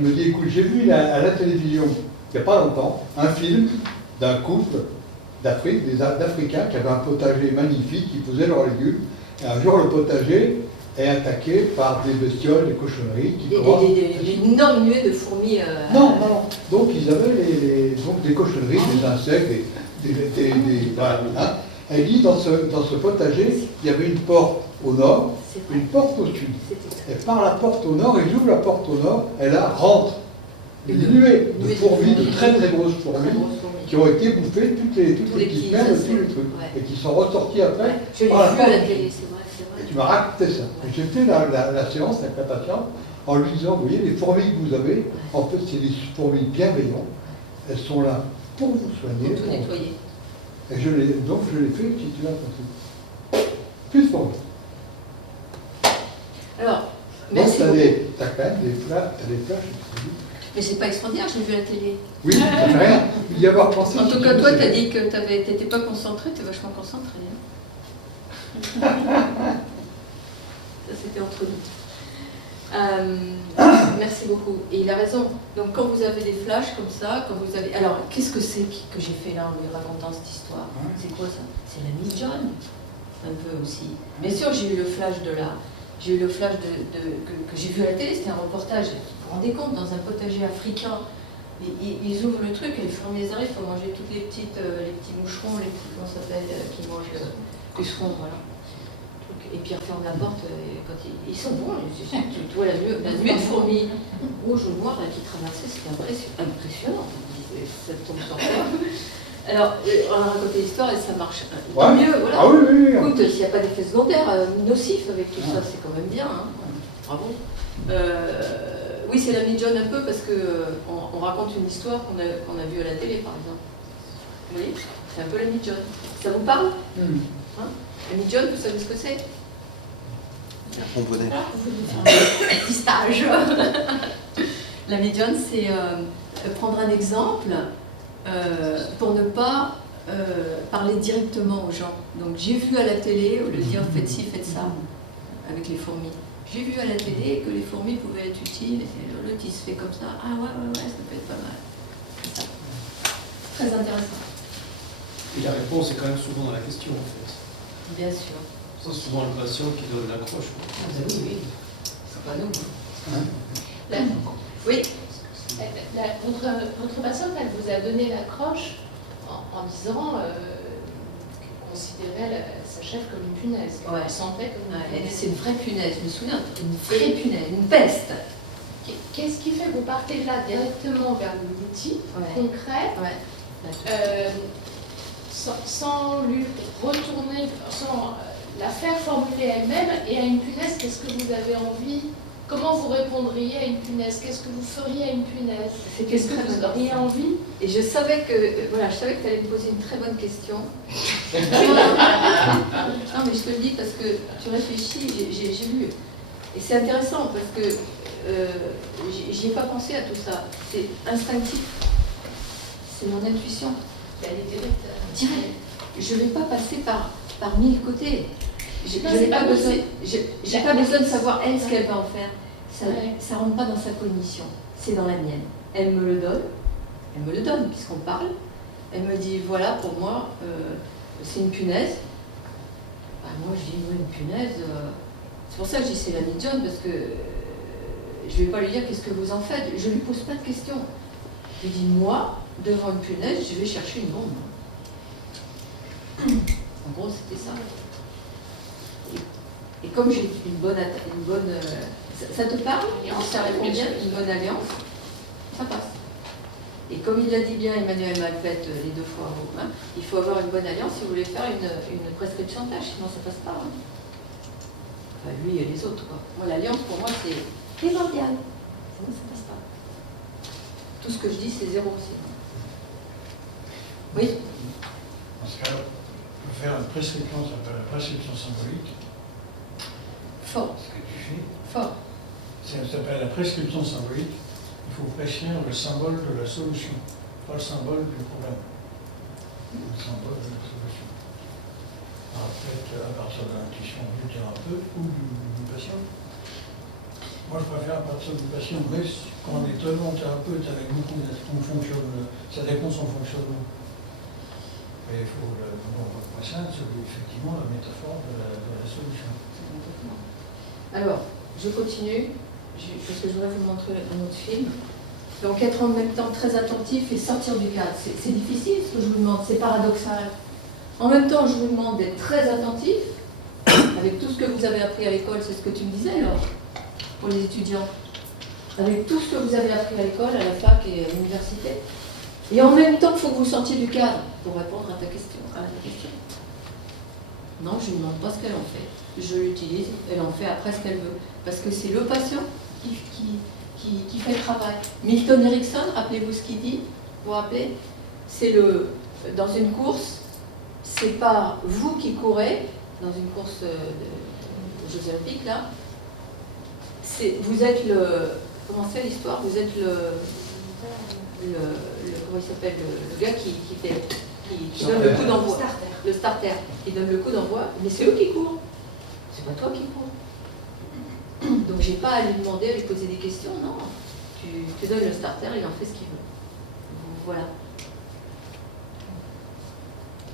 me dis, écoute, j'ai vu à la télévision, il n'y a pas longtemps, un film d'un couple d'Afrique, d'Africains, qui avaient un potager magnifique, qui faisaient leurs légumes. Et un jour, le potager est attaqué par des bestioles, des cochonneries qui commencent... Des énormes nuées de fourmis... Non. Donc ils avaient donc des cochonneries, des insectes, voilà, hein. Elle dit, dans ce potager, il y avait une porte au nord, une porte au sud. Et par la porte au nord, ils ouvrent la porte au nord, et là, rentre Une nuée de fourmis, de très très grosses fourmis, qui ont été bouffées toutes les petites merdes de tous les trucs, et qui sont ressorties après. Je l'ai vu à la télé, c'est vrai, c'est vrai. Et tu m'as raconté ça. Et j'ai fait la séance avec la patiente en lui disant, vous voyez, les fourmis que vous avez, en fait, c'est des fourmis bienveillantes. Elles sont là pour vous soigner. Pour tout nettoyer. Et donc je l'ai fait, si tu veux, plus de fourmis. Alors, Donc merci. t'as quand même des flashs. Mais c'est pas extraordinaire, je l'ai vu à la télé. Oui, ça fait rien. Il y avoir pensé. En tout cas, toi, tu as dit que tu n'étais pas concentré, tu es vachement concentré. Hein. Ça, c'était entre nous. Merci beaucoup. Et il a raison. Donc, quand vous avez des flashs comme ça, quand vous avez. Alors, qu'est-ce que c'est que j'ai fait là en lui racontant cette histoire? C'est quoi ça? C'est la John, un peu aussi. Bien sûr, j'ai eu le flash de là. J'ai eu le flash que j'ai vu à la télé, c'était un reportage. Vous vous rendez compte, dans un potager africain, ils ouvrent le truc et les fourmis arrivent, il faut manger toutes les petits moucherons, les petits, comment ça s'appelle, qui mangent le puceron, voilà. Et puis ils referment la porte, et quand ils sont bons, tu vois la nuée de fourmis rouges ou noires qui traversaient, c'était impressionnant. Ça tombe sur terre. Alors, on a raconté l'histoire et ça marche tant mieux. Voilà. Ah oui, oui, oui. Écoute, s'il n'y a pas d'effet secondaire nocif avec tout ça, c'est quand même bien. Hein. Bravo. Oui, c'est la John un peu parce qu'on raconte une histoire qu'on a vue à la télé, par exemple. Vous voyez, c'est un peu la John. Ça vous parle hein? La John, vous savez ce que c'est? On connaît. Un petit stage. La John, c'est prendre un exemple. Pour ne pas parler directement aux gens. Donc j'ai vu à la télé, au lieu de dire faites ci, faites ça, avec les fourmis. J'ai vu à la télé que les fourmis pouvaient être utiles, et le tis se fait comme ça. Ah ouais, ça peut être pas mal. C'est ça. Très intéressant. Et la réponse est quand même souvent dans la question, en fait. Bien sûr. C'est souvent le patient qui donne l'accroche. Ah ben oui. C'est pas nous. Oui. Votre patiente, elle vous a donné l'accroche en disant qu'elle considérait sa chef comme une punaise. Ouais. Elle sentait comme une punaise. C'est une vraie punaise, je me souviens. Une vraie punaise, une peste. Qu'est-ce qui fait que vous partez de là directement vers l'outil concret sans lui retourner, sans la faire formuler elle-même, et à une punaise, qu'est-ce que vous avez envie? Comment vous répondriez à une punaise? Qu'est-ce que vous feriez à une punaise? Qu'est-ce que vous auriez envie? Et je savais que tu allais me poser une très bonne question. Non, mais je te le dis parce que tu réfléchis, j'ai lu. Et c'est intéressant parce que j'y ai pas pensé à tout ça. C'est instinctif. C'est mon intuition. Elle est directe. Direct. Je ne vais pas passer par 1000 côtés. Je n'ai pas besoin de savoir elle ce qu'elle va en faire. Ça ne rentre pas dans sa cognition. C'est dans la mienne. Elle me le donne puisqu'on parle. Elle me dit voilà, pour moi, c'est une punaise. Bah, moi je dis une punaise. C'est pour ça que je dis c'est la John, parce que je ne vais pas lui dire qu'est-ce que vous en faites. Je ne lui pose pas de questions. Je lui dis moi, devant une punaise, je vais chercher une bombe. En gros, c'était ça. Et comme j'ai une bonne ça te parle? Ça répond bien, une bonne alliance, ça passe. Et comme il l'a dit bien Emmanuel Malfait les 2 fois, hein, il faut avoir une bonne alliance si vous voulez faire une prescription de tâche, sinon ça passe pas. Hein. Enfin, lui et les autres, quoi. Moi, l'alliance, pour moi, c'est primordial. Sinon, ça passe pas. Tout ce que je dis, c'est 0 aussi. Oui? Dans ce cas-là, on peut faire une prescription, ça s'appelle la prescription symbolique. Fort. Ce que tu fais. Fort. Ça s'appelle la prescription symbolique. Il faut prescrire le symbole de la solution, pas le symbole du problème. Le symbole de la solution. Alors, peut-être à partir de l'intuition du thérapeute ou du patient. Moi, je préfère à partir du patient, mais quand on est tellement thérapeute avec beaucoup ça dépend de son fonctionnement. Mais il faut le patient, c'est effectivement la métaphore de la solution. Alors, je continue, parce que je voudrais vous montrer un autre film. Donc, être en même temps très attentif et sortir du cadre. C'est difficile ce que je vous demande, c'est paradoxal. En même temps, je vous demande d'être très attentif, avec tout ce que vous avez appris à l'école, c'est ce que tu me disais, alors, pour les étudiants. avec tout ce que vous avez appris à l'école, à la fac et à l'université. Et en même temps, il faut que vous sortiez du cadre pour répondre à ta question. Non, je ne lui demande pas ce qu'elle en fait. Je l'utilise, elle en fait après ce qu'elle veut. Parce que c'est le patient qui fait le travail. Milton Erickson, rappelez-vous ce qu'il dit, vous vous rappelez, c'est dans une course, c'est pas vous qui courez, dans une course de Jeux Olympiques, là, vous êtes comment c'est l'histoire? Vous êtes comment il s'appelle, le gars qui donne le coup d'envoi. Le starter, qui donne le coup d'envoi, mais c'est eux qui courent. C'est pas toi qui cours. Donc j'ai pas à lui demander, à lui poser des questions, non. Tu donnes le starter, il en fait ce qu'il veut. Voilà.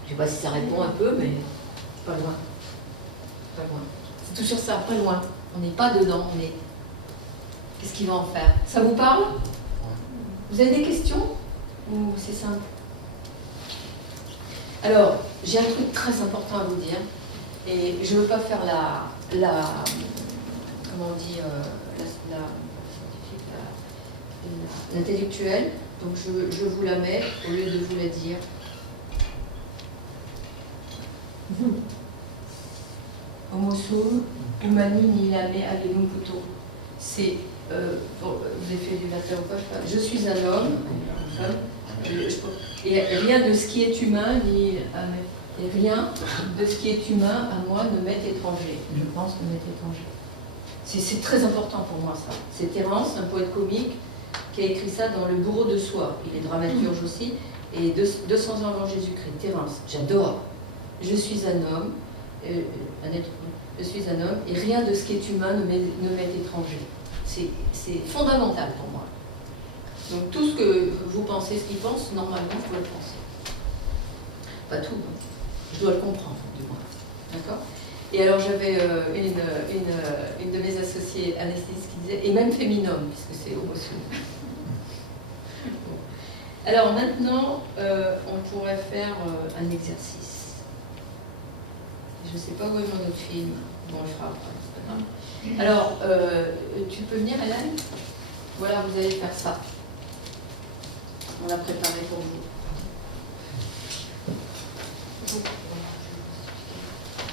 Je sais pas si ça répond un peu, mais pas loin. Pas loin. C'est toujours ça, pas loin. On n'est pas dedans, on est. Qu'est-ce qu'il va en faire? Ça vous parle? Vous avez des questions? Ou c'est simple? Alors, j'ai un truc très important à vous dire, et je ne veux pas faire comment on dit, l'intellectuelle, donc je vous la mets au lieu de vous la dire. Homo sum, humani nihilame alienum puto. C'est, vous avez fait du latin ou pas? Je suis un homme, une femme. Et rien de ce qui est humain, et rien de ce qui est humain à moi ne m'est étranger. Je pense que m'est étranger. C'est très important pour moi ça. C'est Terence, un poète comique, qui a écrit ça dans Le Bourreau de Soi. Il est dramaturge aussi, et 200 ans avant Jésus-Christ. Terence, j'adore. Je suis un homme, je suis un homme, et rien de ce qui est humain ne m'est étranger. C'est fondamental pour moi. Donc tout ce que vous pensez, ce qu'il pense, normalement, il faut le penser. Pas tout, hein. Je dois le comprendre, du moins. D'accord? Et alors j'avais une de mes associées anesthésistes qui disait, et même féminum, puisque c'est homo sum. Bon. Alors maintenant, on pourrait faire un exercice. Je ne sais pas où est mon autre film. Bon, on le fera après, c'est pas grave. Alors, tu peux venir, Hélène? Voilà, vous allez faire ça. On l'a préparé pour vous.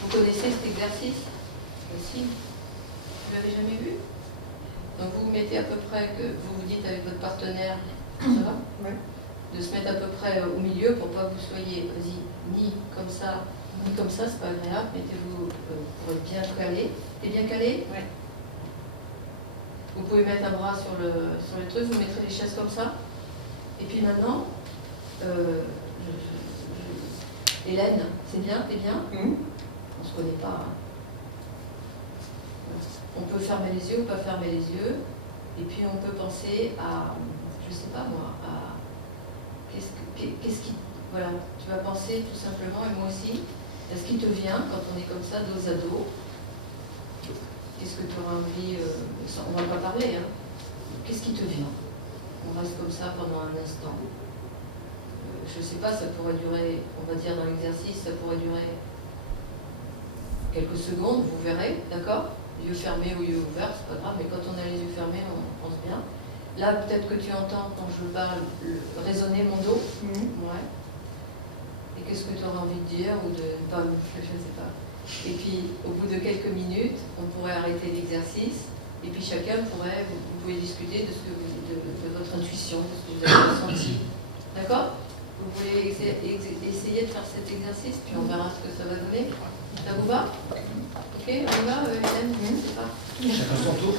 Vous connaissez cet exercice aussi? Vous l'avez jamais vu? Donc vous mettez à peu près, que vous vous dites avec votre partenaire, ça va? Oui. De se mettre à peu près au milieu pour pas que vous soyez, ni comme ça, c'est pas agréable. Mettez-vous pour être bien calé. T'es bien calé? Oui. Vous pouvez mettre un bras sur le truc, vous mettrez les chaises comme ça. Et puis maintenant, Hélène, c'est bien, t'es bien? On se connaît pas. Hein. On peut fermer les yeux ou pas fermer les yeux. Et puis on peut penser à, je sais pas moi, à qu'est-ce qui, voilà, tu vas penser tout simplement, et moi aussi, à ce qui te vient quand on est comme ça, dos à dos. Qu'est-ce que tu auras envie, on va pas parler, hein. Qu'est-ce qui te vient? On reste comme ça pendant un instant. Je ne sais pas, ça pourrait durer, on va dire dans l'exercice, ça pourrait durer quelques secondes, vous verrez, d'accord? Yeux fermés ou yeux ouverts, c'est pas grave, mais quand on a les yeux fermés, on pense bien. Là, peut-être que tu entends, quand je parle, résonner mon dos. Ouais. Et qu'est-ce que tu auras envie de dire, ou de pas, je ne sais pas. Et puis, au bout de quelques minutes, on pourrait arrêter l'exercice, et puis chacun pourrait, vous pouvez discuter de votre intuition, de ce que vous avez ressenti. D'accord? Vous voulez essayer de faire cet exercice, puis on verra ce que ça va donner. Ça vous va? Ok, on y va, Hélène? C'est pas. Chacun son tour.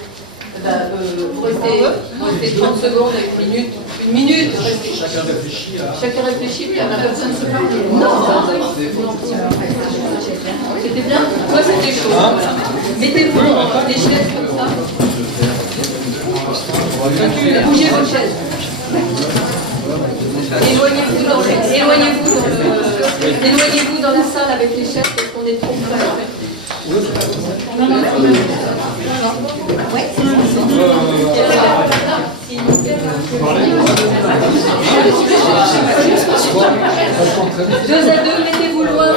Vous restez 30 secondes avec une minute. Chacun réfléchit à... Chacun réfléchit, puis après personne se parle. Non, c'était bien? Moi, c'était chaud. Voilà. Mettez-vous dans des chaises comme ça. Bougez votre chaise. Éloignez-vous dans la salle avec les chaises parce qu'on est trop près. Deux à deux, mettez-vous loin.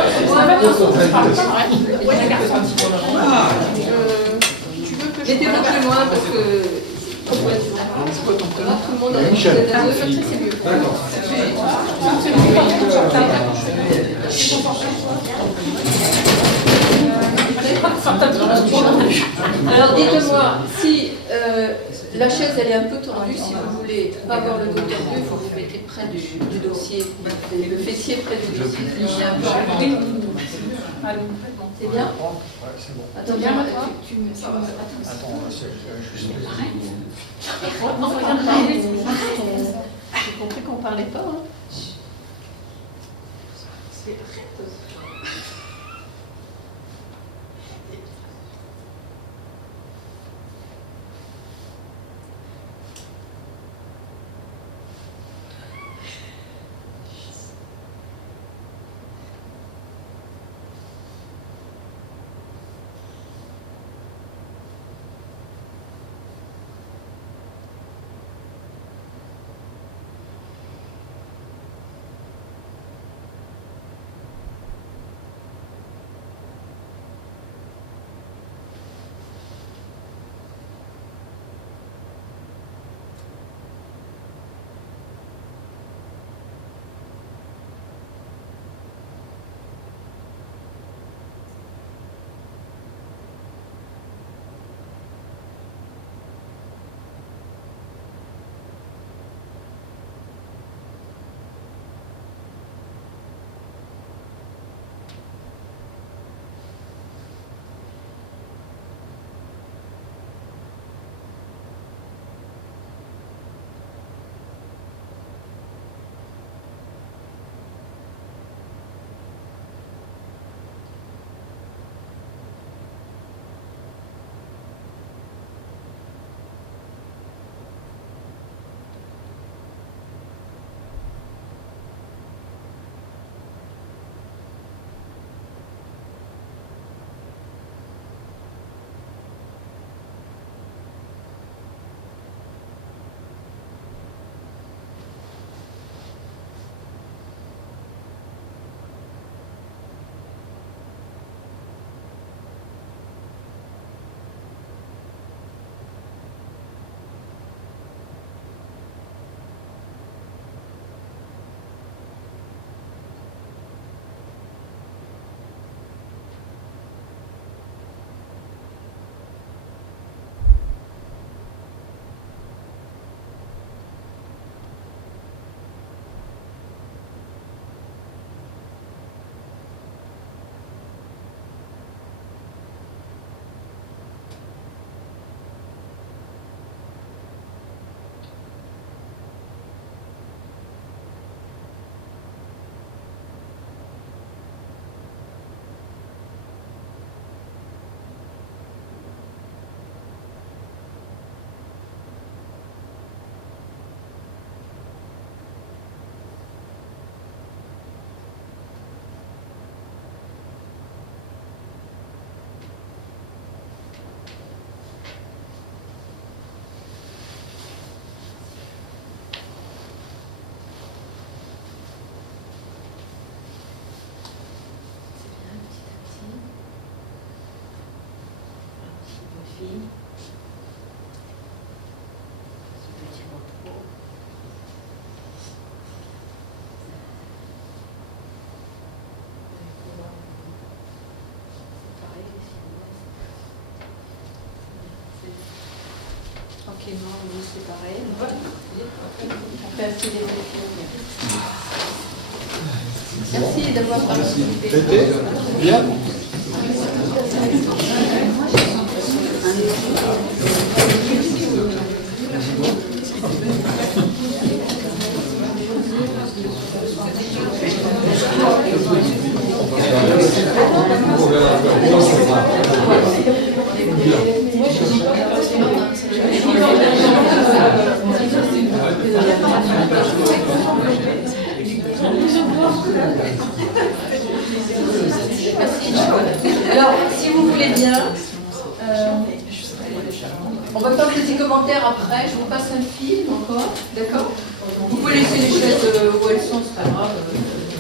Mettez-vous plus loin parce que C'est quoi ton prénom? Tout le monde a Michel. c'est mieux. D'accord. Alors dites-moi, si la chaise elle est un peu tendue, si vous voulez pas avoir le dos tendu, il faut que vous mettez près du dossier, le fessier près du dossier. Il est un peu enroulé. C'est bien? C'est bon. Attends, bien, tu me... Attends, c'est juste... J'ai compris qu'on parlait pas. Hein. Tranquillement, vous vous séparez. On fait un petit débriefing. Merci d'avoir participé. C'était bien. Alors, si vous voulez bien, on va faire des petits commentaires après. Je vous passe un film encore, d'accord? Vous pouvez laisser les chaises où elles sont, c'est pas grave.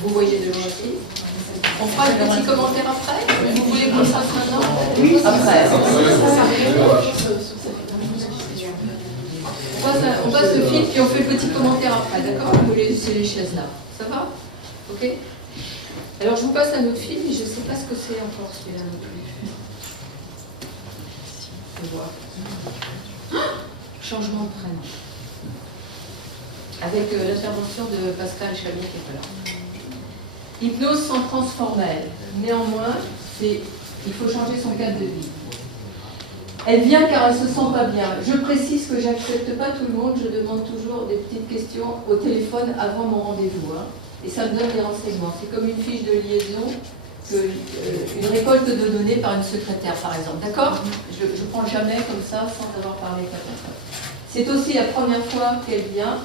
Vous voyez de loin aussi. On fera des petits commentaires après. Vous voulez qu'on le fasse maintenant? Oui. Après. passe le film, puis on fait le petit commentaire après, d'accord? Vous laissez les chaises là. Ça va? Ok? Alors je vous passe un autre film, mais je ne sais pas ce que c'est encore celui-là non plus. On va voir. Ah, changement de prénom. Avec l'intervention de Pascal Chamier qui est là. Hypnose sans transe formelle. Néanmoins, il faut changer son cadre de vie. Elle vient car elle se sent pas bien. Je précise que j'accepte pas tout le monde, je demande toujours des petites questions au téléphone avant mon rendez-vous. Hein. Et ça me donne des renseignements. C'est comme une fiche de liaison, une récolte de données par une secrétaire, par exemple. D'accord? Je ne prends jamais comme ça sans avoir parlé avec la personne. C'est aussi la première fois qu'elle vient.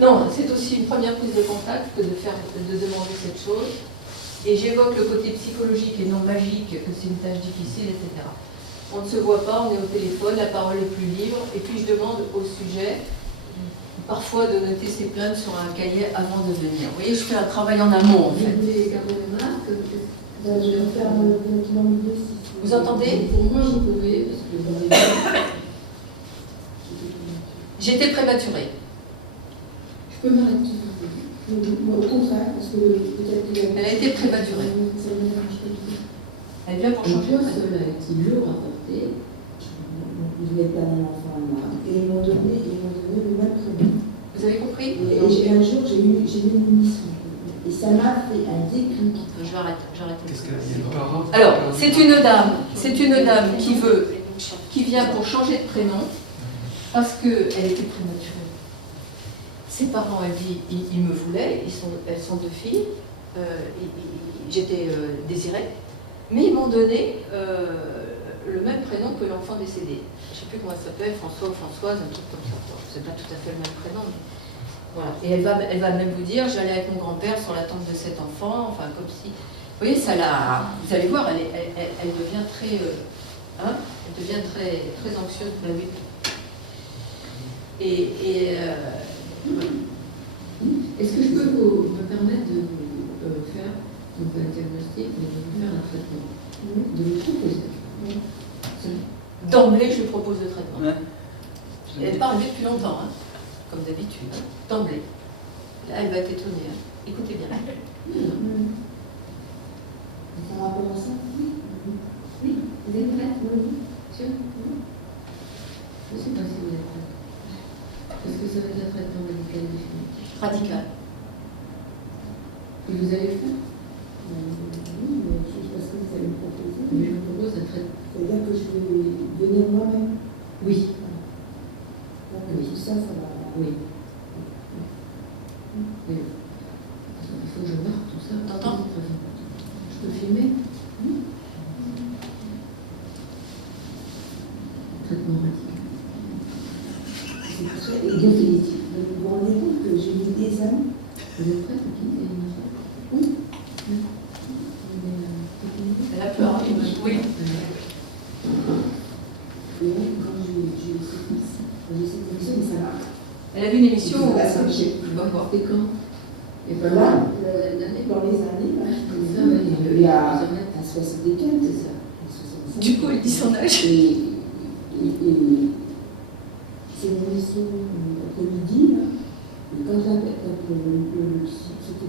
Non, c'est aussi une première prise de contact que de demander cette chose. Et j'évoque le côté psychologique et non magique, que c'est une tâche difficile, etc. On ne se voit pas, on est au téléphone, la parole est plus libre. Et puis je demande au sujet, parfois, de noter ses plaintes sur un cahier avant de venir. Vous voyez, je fais un travail en amont, en fait. Vous voulez garder les marques? Je vais faire le document de dossier. Vous entendez? Pour moi, vous pouvez, parce que j'étais prématurée. Je peux m'arrêter. Au contraire, parce que peut-être elle a été prématurée. Elle vient pour changer. Cela a été lourd à porter. Je n'ai pas un enfant à moi. Et ils m'ont donné le même prénom. Vous avez compris? Et un jour, j'ai eu une mission. Et ça m'a fait un déclic. Je vais arrêter. Qu'est-ce qu'il y a de parents? Alors, c'est une dame qui vient pour changer de prénom parce qu'elle était prématurée. Ses parents, elle dit, ils me voulaient, elles sont deux filles, j'étais désirée, mais ils m'ont donné le même prénom que l'enfant décédé. Je ne sais plus comment elle s'appelle, François ou Françoise, un truc comme ça. C'est pas tout à fait le même prénom. Mais voilà. Et elle va même vous dire, j'allais avec mon grand-père sur la tombe de cet enfant, enfin comme si... Vous voyez, ça l'a... Vous allez voir, elle devient très... elle devient très, très anxieuse pour la vie. Est-ce que je peux me permettre de faire donc un diagnostic, mais de vous faire un traitement, de vous proposer? D'emblée, je propose le traitement. Ouais. Elle parle depuis longtemps, hein, comme d'habitude. Hein. D'emblée. Là, elle va être étonnée. Hein. Écoutez bien. Par rapport à ça? Oui. Vous êtes prête? Oui. Sûr? Je ne sais pas si vous êtes prête. Est-ce que ça va être un traitement radical définitif? Radical. Et vous allez le faire? Oui, mais je ne sais pas ce que vous allez me proposer. Mais je vous propose un traitement. C'est-à-dire que je vais venir moi-même? Oui. Donc tout ça, ça va... Oui. Mais, il faut que je marque tout ça. T'entends? Je peux filmer? Traitement radical. C'est très définitif. Vous vous rendez compte que j'ai eu des amis? Vous êtes prête à quitter une femme? Oui. Elle a peur, hein? Oui. Et quand j'ai cette émission, mais ça va. Elle a vu une émission où... J'ai porté quand? Et voilà, dans les années, il y a 75, c'est ça. Du coup, elle dit son âge. Et c'est une émission après-midi, là. Et quand c'était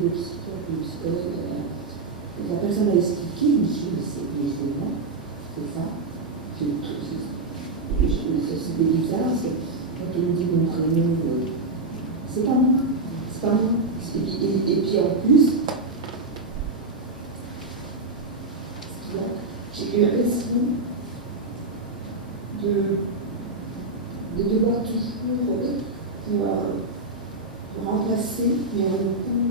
le psychiatre, le psychologue, la personne a expliqué, je me suis dit, c'est moi, c'est ça. C'était bizarre, quand on me dit mon prénom, c'est pas moi, c'est pas moi. Et puis en plus, j'ai eu l'impression de devoir toujours pour remplacer, mais en même temps,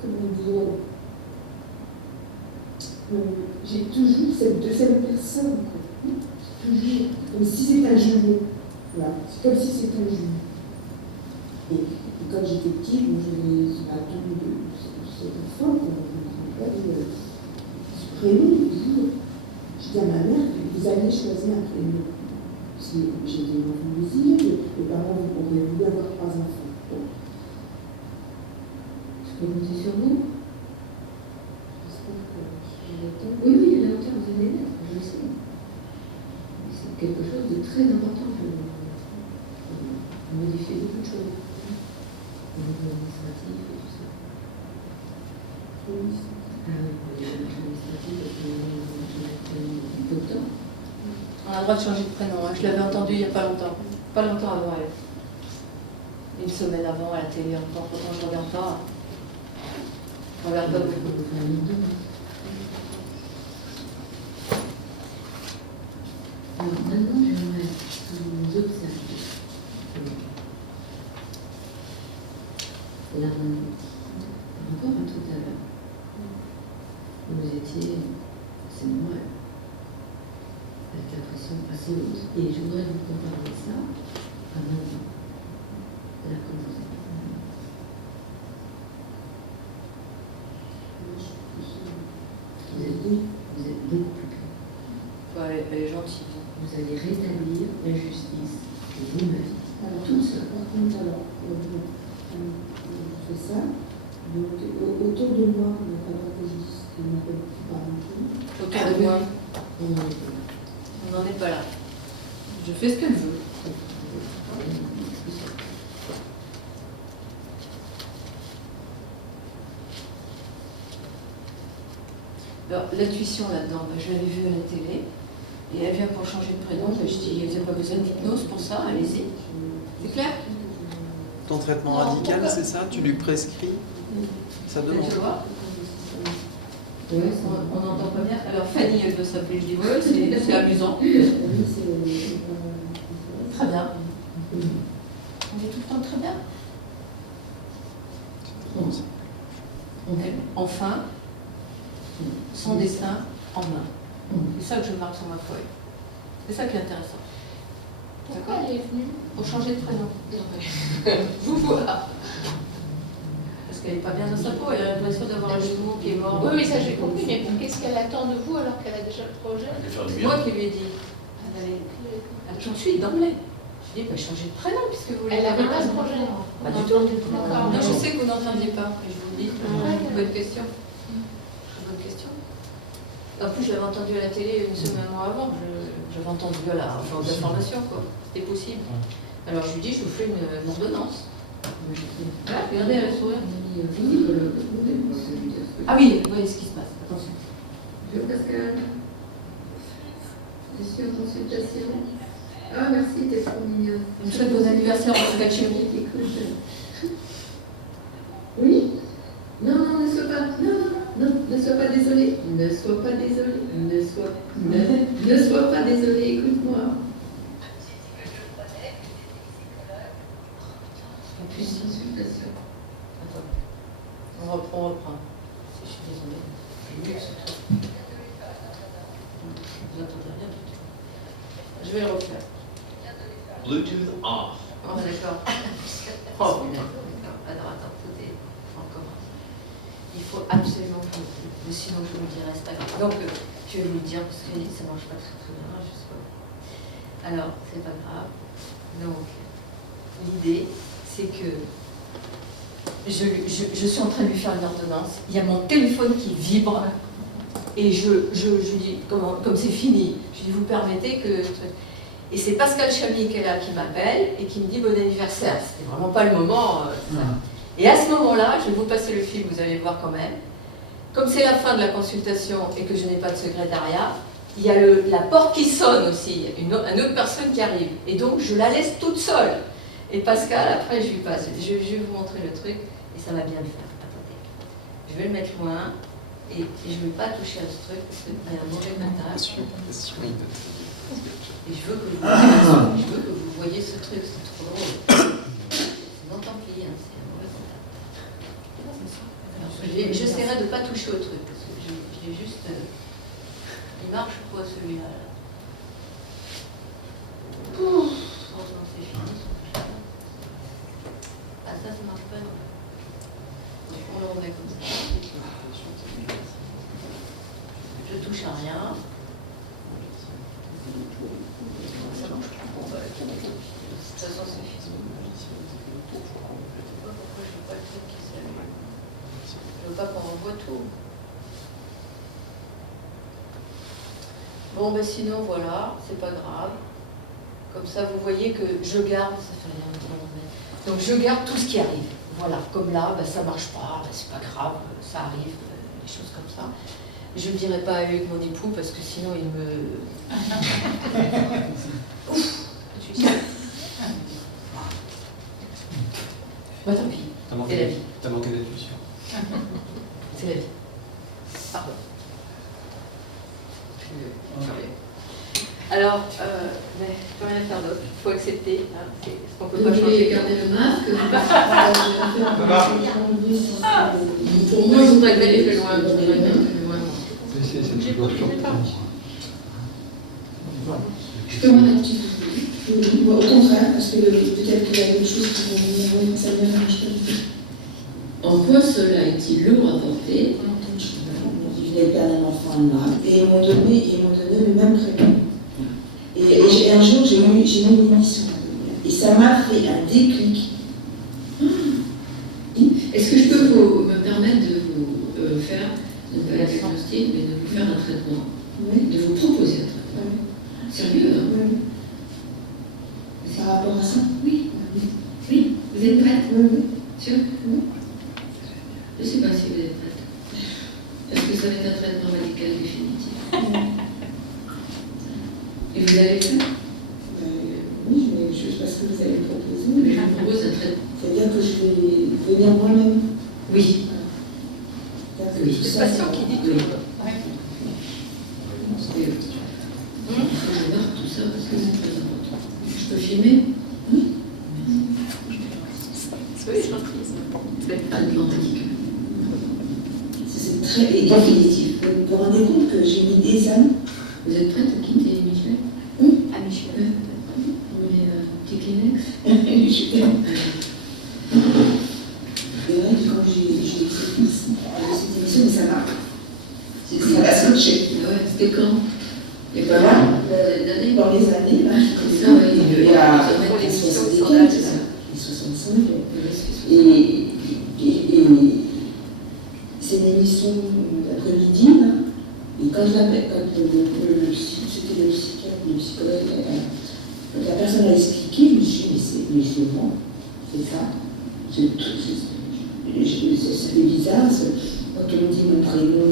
comment dire, j'ai toujours cette deuxième personne, toujours, comme si c'était un jumeau. Voilà. C'est comme si c'était un jumeau. Et quand j'étais petite, moi j'avais ce bâton de cet enfant, je ce prénom, je dis à ma mère, vous allez choisir un prénom. Parce que j'ai des enfants désirés, les parents auraient voulu avoir 3 enfants. Donc, je peux compter sur vous? J'espère que oui, il y a la hauteur, vous allez l'être, je le sais. C'est quelque chose de très important pour vous. On a le droit de changer de prénom, hein. Je l'avais entendu il n'y a pas longtemps. Pas longtemps avant elle. Une semaine avant à la télé encore, pourtant je ne regarde pas. Je ne regarde pas beaucoup. Alors maintenant, j'aimerais que vous observiez la dynamique par rapport à tout à l'heure. Vous étiez, c'est normal, avec la pression assez haute. Et je voudrais vous comparer ça à maintenant. Là, comme vous êtes. Vous êtes beaucoup plus clair. Ouais, elle est gentille. Vous allez rétablir la justice que vous m'avez. Alors, toute seule. Par contre, alors, on fait ça. Donc, autour de moi, on n'a pas de justice qui m'appelle par un truc. Autour de moi, On n'en est pas là. on n'en est pas là. Je fais ce qu'elle veut. Alors, l'intuition là-dedans, je l'avais vue à la télé, et elle vient pour changer de prénom. Je dis, vous n'avez pas besoin d'hypnose pour ça, allez-y. C'est clair? Ton traitement radical, c'est ça? Tu lui prescris? Ça demande. Tu vois? On n'entend pas bien. Alors Fanny, elle doit s'appeler, je dis ouais, c'est amusant. Très bien. On est tout le temps très bien. Enfin, son destin en main. C'est ça que je marque sur ma feuille. C'est ça qui est intéressant. Pourquoi elle est venue? Pour changer de prénom. Vous voilà. Parce qu'elle n'est pas bien dans sa peau, elle a l'impression d'avoir un jumeau qui est mort. Oui, oui, ça j'ai compris, mais qu'est-ce qu'elle attend de vous alors qu'elle a déjà le projet? C'est moi qui lui ai dit. Tout de suite, d'emblée. Je lui ai dit, changer de prénom puisque vous voulez. Elle n'avait pas ce projet. Pas du tout. D'accord. Non, je sais que vous n'entendiez pas, mais je vous le dis. Bonne question. Bonne question. En plus, je l'avais entendu à la télé une semaine avant. J'avais entendu à la force d'information, quoi. C'était possible. Alors je lui dis, je vous fais une ordonnance. Regardez, elle sourit. Ah oui, vous voyez ce qui se passe. Attention. Bonjour Pascal. Je suis en consultation. Ah merci, t'es trop mignonne. Je vous souhaite bon anniversaire, Pascal Chéri. Oui? Non, non, ne sois pas. Non, non, ne sois pas désolé. Ne sois pas désolé. Ne sois pas désolé, écoute-moi. Une consultation. Attends. On reprend. Je suis désolée. C'est mieux que ce truc. Vous entendez rien du tout. Je vais le refaire. Bluetooth off. Oh, d'accord. Oh, d'accord. Attends, tout est encore. Il faut absolument que sinon je vous le dirai, c'est pas grave. Donc, je vais vous le dire parce que ça ne marche pas très bien, je sais pas. Alors, c'est pas grave. Donc, l'idée, c'est que je suis en train de lui faire une ordonnance. Il y a mon téléphone qui vibre et je lui dis, comme c'est fini, je lui dis, vous permettez que... Et c'est Pascal Chamy qui est là, qui m'appelle et qui me dit bon anniversaire. C'était vraiment pas le moment. Et à ce moment-là, je vais vous passer le film, vous allez voir quand même. Comme c'est la fin de la consultation et que je n'ai pas de secrétariat, il y a la porte qui sonne aussi, une autre personne qui arrive. Et donc, je la laisse toute seule. Et Pascal, après, je lui passe. Je vais vous montrer le truc et ça va bien le faire. Attendez. Je vais le mettre loin et je ne vais pas toucher à ce truc parce qu'il y a un mauvais contact. Et je veux que vous voyez ce truc, c'est trop drôle. C'est non tant pis, hein, c'est un mauvais contact. J'essaierai de ne pas toucher au truc parce que j'ai juste. Il marche quoi celui-là là. Oh, non, c'est fini. Ah, ça marche pas, non. Donc, on le remet comme ça. Je touche à rien. Ça marche pas. Bon, bah, de toute façon, c'est fini. Je ne sais pas pourquoi je veux pas le truc qui s'allume. Je veux pas qu'on revoie tout. Bon, ben sinon, voilà, c'est pas grave. Comme ça, vous voyez que je garde, ça fait rien de mais... Donc, je garde tout ce qui arrive. Voilà, comme là, ben, ça marche pas, ben, c'est pas grave, ça arrive. des choses comme ça. Je ne le dirai pas à Hugues, mon époux, parce que sinon il me... Ouf, je suis sûre. Bah tant pis, c'est la vie. T'as manqué d'intuition. C'est la vie. Pardon. Alors, mais je peux rien faire d'autre. Il faut accepter. Hein, ce qu'on peut pas changer. Garder le masque. Pour moi, je voudrais aller plus loin. Je peux m'en être au contraire, parce que peut-être qu'il y a quelque chose qui vont venir, oui, ça vient en quoi cela est-il lourd à porter? Je venais de perdre un enfant là, et ils m'ont donné le même prénom. Et un jour, j'ai mis une émission. Et ça m'a fait un déclic. Est-ce que je peux me permettre de vous faire, ne pas être diagnostic, mais de vous faire un traitement, de vous proposer un traitement? Sérieux, hein? Par rapport à ça? Oui. Oui, vous êtes prête? Oui. Sûr? Oui. Je ne sais pas si vous êtes prête. Est-ce que ça va être un traitement radical définitif? Et vous avez fait? Oui, mais je ne sais pas ce que vous allez me proposer. Mais je vous propose un traitement. C'est-à-dire que je vais venir moi-même. Oui. C'est le patient qui dit tout. Je marque tout ça parce que c'est très important. Je peux filmer? Oui, c'est Atlantique. C'est très définitif. Vous vous rendez compte que j'ai mis des années. Vous êtes prête à quitter Michel? Oui. À Michel. Vous voulez un petit Kleenex? Super. C'est vrai que quand j'ai cette émission, mais ça m'a scotché. Ouais, c'était quand? Et voilà, dans les années, là, c'est ça, oui. Il y a les 75, les 65, et c'est une émission d'après-midi, là, et quand c'était le psychiatre, le psychologue, quand la personne a expliqué, je me suis dit, mais c'est bon, c'est ça. C'est bizarre, quand on me dit mon prénom,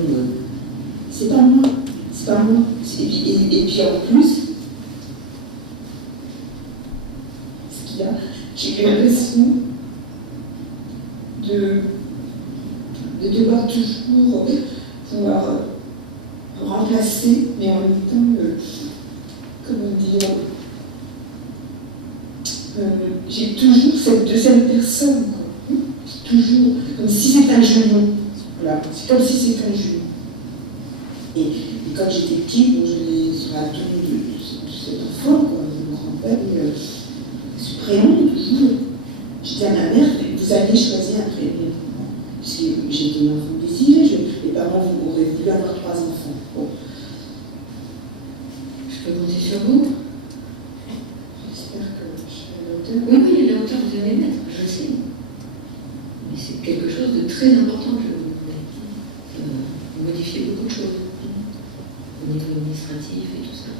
c'est pas moi. C'est pas moi. Et puis en plus, ce qu'il y a, j'ai l'impression de devoir toujours pouvoir remplacer, mais en même temps, comment dire, j'ai toujours cette deuxième personne, quoi. Toujours, comme si c'était un jumeau. Voilà, c'est comme si c'était un jumeau. Et quand j'étais petite, bon, j'allais sur la tombe de cet enfant, quoi, je me rappelle, ce prénom, toujours. Je disais à ma mère, vous allez choisir un prénom. Parce que j'étais une enfant désirée, les parents auraient voulu avoir 3 enfants. Bon. Je peux compter sur vous? J'espère que je suis à la hauteur. Oui, à la hauteur vous allez mettre, je sais. Mais c'est quelque chose de très important que je vous demande. Vous modifiez beaucoup de choses. Au niveau administratif et tout ça.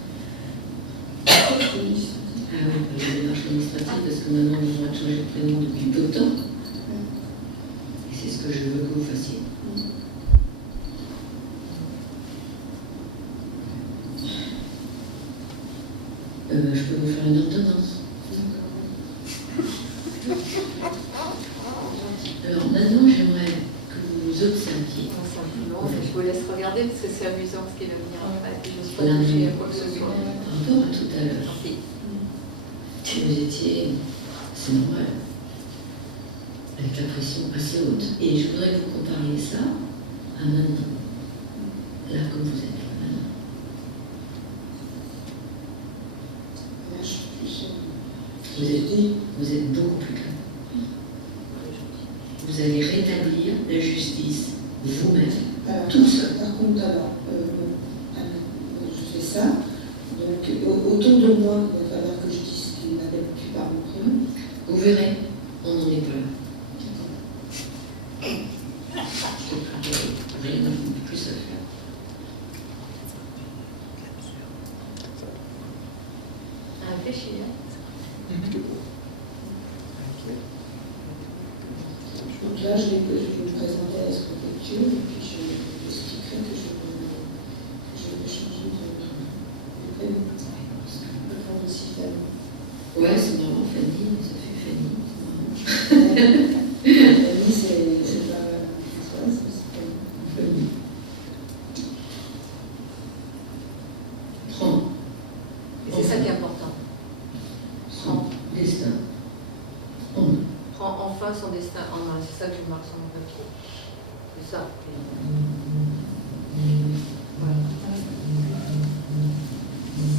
Ah oui, la démarche administrative, parce que maintenant on a le droit de changer de prénom depuis peu de temps. Et c'est ce que je veux que vous fassiez. Je peux vous faire une ordonnance. Alors maintenant, j'aimerais que vous observiez. Non, je vous laisse regarder parce que c'est amusant ce qui va venir après. Je n'ose pas toucher à quoi que ce soit. Par rapport à tout à l'heure, vous étiez, c'est normal, avec la pression assez haute. Et je voudrais que vous compariez ça à maintenant. Là, comme vous êtes là maintenant. Là, je suis plus Vous êtes beaucoup plus calme. Vous allez rétablir la justice vous-même, tout seul. Par contre, alors, je fais ça. Donc, autour de moi, il va falloir que je dise qu'il n'avait plus par mon prénom. Vous verrez, on n'en est pas là. Rien de plus à faire. Réfléchir. Donc là, je vais me présenter à la préfecture et puis je destin en main. C'est ça que je marque sur mon papier. C'est ça. Voilà.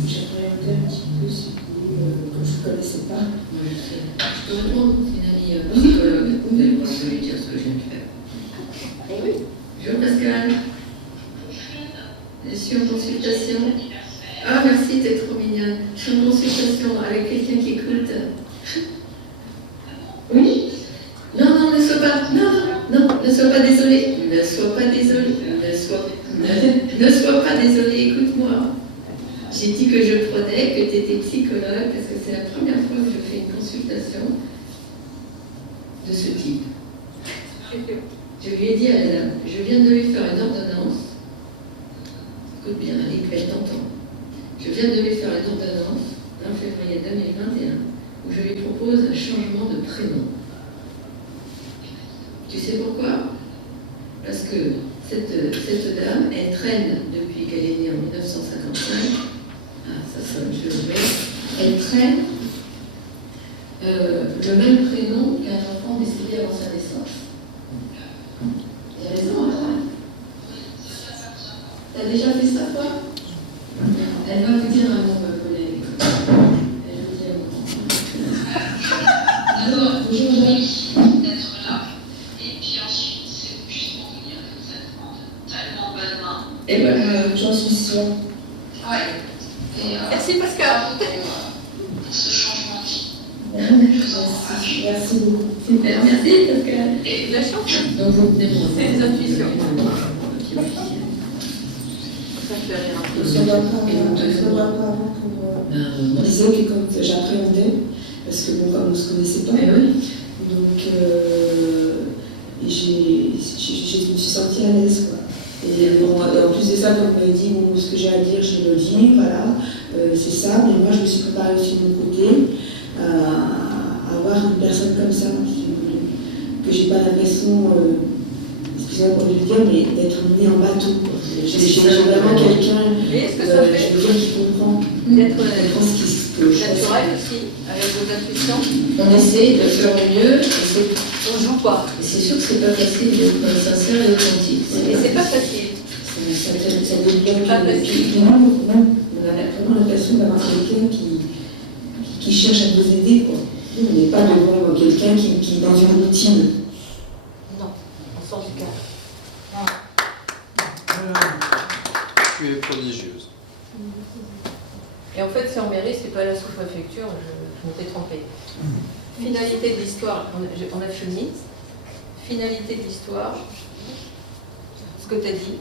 J'appréhendais un petit peu celui que je ne connaissais pas. Je peux répondre, c'est une amie psychologue, vous allez pouvoir lui dire ce que je viens de faire. Eh oui. Bonjour Pascal. Je suis en consultation. Ah merci, t'es trop mignonne. Je suis en consultation avec quelqu'un qui écoute. Oui. Non, ne sois pas. Non, ne sois pas désolé. Ne sois pas désolé. Ne sois pas désolé, écoute-moi. J'ai dit que je prenais, que tu étais psychologue, parce que c'est la première fois que je fais une consultation de ce type. Je lui ai dit à la dame, je viens de lui faire une ordonnance. Écoute bien, Alice, elle t'entend. Je viens de lui faire une ordonnance en février 2021 où je lui propose un changement de prénom. Tu sais pourquoi? Parce que cette dame, elle traîne depuis qu'elle est née en 1955. Ah, ça sonne, je le vois. Elle traîne le même prénom qu'un enfant décédé avant sa naissance. J'ai raison, hein? T'as déjà fait ça, toi? Elle va vous dire un mot, ma collègue. Elle va vous dire un mot. Alors, bonjour, d'être là. Et puis ensuite, c'est juste pour vous dire que ça demande tellement bonnement. Et voilà, j'en suis sûre. Ouais. Merci Pascal. Pour ce changement de vie. Merci beaucoup. Super, merci Pascal. Et la chance. Donc vous venez de C'est les intuitions. Ça fait rire un peu. Il ne faudra pas avant pour disais que quand j'appréhendais, parce que bon, comme on ne se connaissait pas, donc je me suis sentie à l'aise, quoi. Et bon, en plus de ça, quand on m'a dit bon, ce que j'ai à dire, je le dis, voilà, c'est ça. Mais moi, je me suis préparée aussi de mon côté à avoir une personne comme ça, que j'ai pas l'impression, excusez-moi pour le dire, mais d'être née en bateau. J'ai vraiment quelqu'un qui comprend, naturel aussi, avec vos intuitions. On essaie de faire au mieux. On joue pas. C'est sûr que c'est pas facile d'être sincère et authentique. Et c'est pas facile. Ça devient pas facile. Non, on a vraiment l'impression d'avoir quelqu'un qui cherche à nous aider, quoi. On n'est pas devant quelqu'un qui est dans une routine. Non, on sort du cadre. Tu es prodigieuse. Et en fait, c'est en mairie, c'est pas la sous-préfecture, je m'étais trompée. Finalité de l'histoire, on a fini. Finalité de l'histoire, ce que tu as dit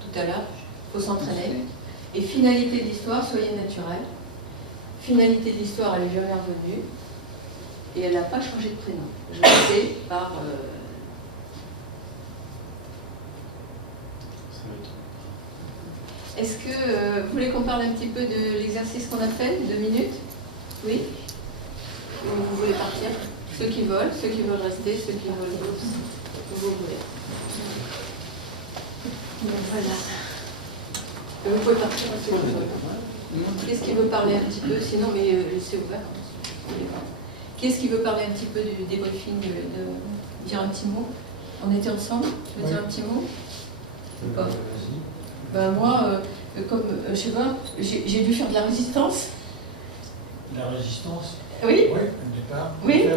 tout à l'heure, il faut s'entraîner. Et finalité de l'histoire, soyez naturel. Finalité de l'histoire, elle est jamais revenue. Et elle n'a pas changé de prénom. Je le sais par... Est-ce que vous voulez qu'on parle un petit peu de l'exercice qu'on a fait, 2 minutes? Oui? Ou vous voulez partir? Ceux qui veulent rester, ceux qui veulent vous voulez. Voilà. Vous pouvez partir si vous voulez. Qu'est-ce qui veut parler un petit peu? Sinon, mais c'est ouvert. Qui est-ce qui veut parler un petit peu du débriefing, de dire un petit mot? On était ensemble? Tu veux dire un petit mot? Pas. Ben moi, comme, je sais pas, j'ai dû faire de la résistance. La résistance? Oui. Oui, au départ. Oui.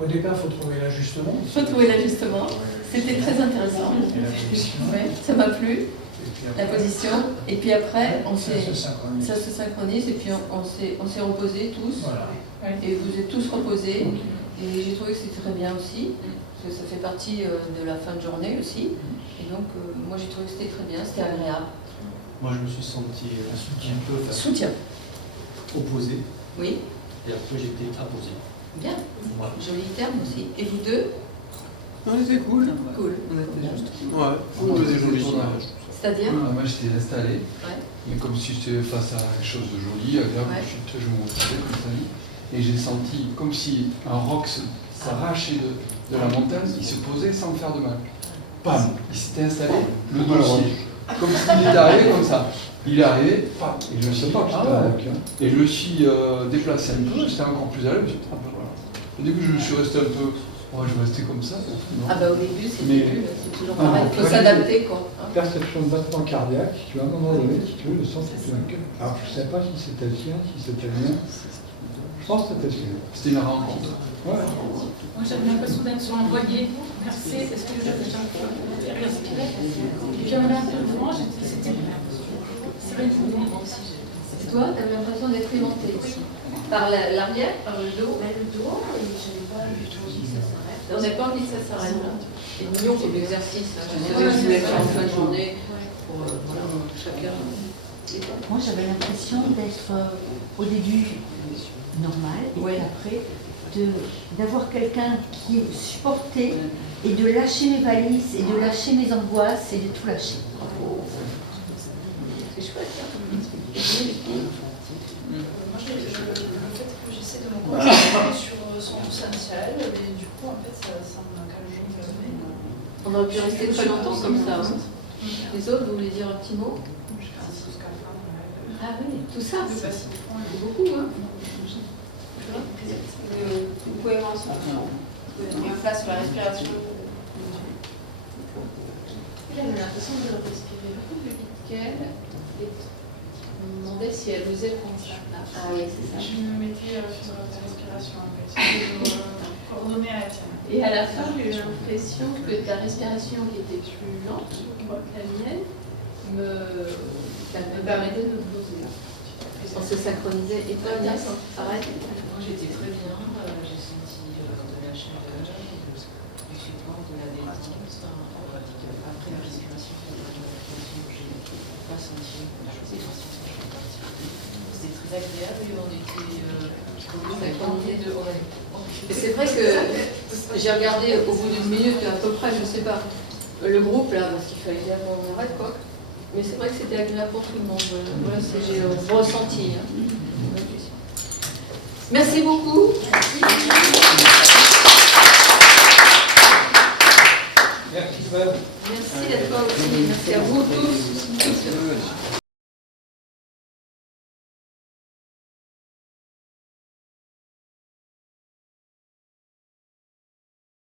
Au départ, il faut trouver l'ajustement. Il faut trouver l'ajustement. C'était très intéressant. Et la position. Ouais, ça m'a plu. La position. Et puis après, ça se synchronise et puis on s'est reposés tous. Voilà. Et vous êtes tous reposés. Et j'ai trouvé que c'était très bien aussi. Parce que ça fait partie de la fin de journée aussi. Et donc, moi j'ai trouvé que c'était très bien, c'était agréable. Moi je me suis senti un peu opposé. Oui. Et après j'étais apposé. Bien. Voilà. Joli terme aussi. Et vous deux? On était cool. Cool. On était juste. Ouais, on faisait joli tournage. C'est-à-dire? Moi j'étais installé, Ouais. et comme si j'étais face à quelque chose de joli, agréable, je me montrais comme ça, et j'ai senti comme si un roc s'arrachait de la montagne, il se posait sans me faire de mal. Pam, il s'était installé, le dossier, comme s'il était arrivé comme ça. Il est arrivé, pam, et je me suis pas et je me suis déplacé un peu, j'étais encore plus à l'aise, voilà. Au début, je suis resté un peu. Moi, je vais rester comme ça. Non. Ah bah au début, c'est Mais- toujours pareil, il faut s'adapter quoi. Hein. Perception de battement cardiaque, si tu veux, à un moment donné, si tu veux, le sang fait un cœur. Alors je ne sais pas si c'était le sien, si c'était le mien. Je pense que c'était le sien. C'était une rencontre. Ouais. Moi j'avais l'impression d'être sur un voilier, versé, parce que j'avais respiré. Et puis on avait un peu de vent, c'était serré. Et toi, tu avais l'impression d'être aimanté aussi. Par l'arrière, par le dos. Le dos, et j'avais pas du tout envie que ça s'arrête. On n'a pas envie que ça s'arrête là. Et mignon pour l'exercice. Hein. Je sais Ouais, que vous l'avez fait en ouais. fin de journée. Pour, voilà, chacun. Moi, j'avais l'impression d'être au début normal, et puis après, d'avoir quelqu'un qui supportait et de lâcher mes valises et de lâcher mes angoisses et de tout lâcher. C'est chouette. Hein. Moi, le fait que j'essaie de me concentrer sur son essentiel, et du coup, en fait, ça me calme. On aurait pu rester très longtemps comme ça. Hein. Les autres, vous voulez dire un petit mot? Ah oui, tout ça, c'est beaucoup. Hein. Une cohérence, mettre en place sur la respiration. J'avais l'impression de respirer beaucoup plus vite qu'elle. Et je me demandais si elle osait prendre sa place. Ah oui, c'est ça. Je me mettais sur la respiration en fait, coordonnée à la tienne. Et à la fin, j'ai eu l'impression que ta respiration, qui était plus lente que la mienne, me permettait de me poser. On se synchronisait. Et toi, Agnès, pareil? Moi j'étais très bien, j'ai senti de la chaleur, du support, de la détente. Après la respiration, je n'ai pas senti la respiration. C'était très agréable et on était synchronisés de. Et c'est vrai que j'ai regardé au bout d'une minute à peu près, je sais pas, le groupe là, parce qu'il fallait bien qu'on arrête quoi. Mais c'est vrai que c'était agréable pour tout le monde. Voilà, j'ai ressenti. Hein. Merci beaucoup. Merci, Fred. Merci d'être là aussi. Merci à vous tous.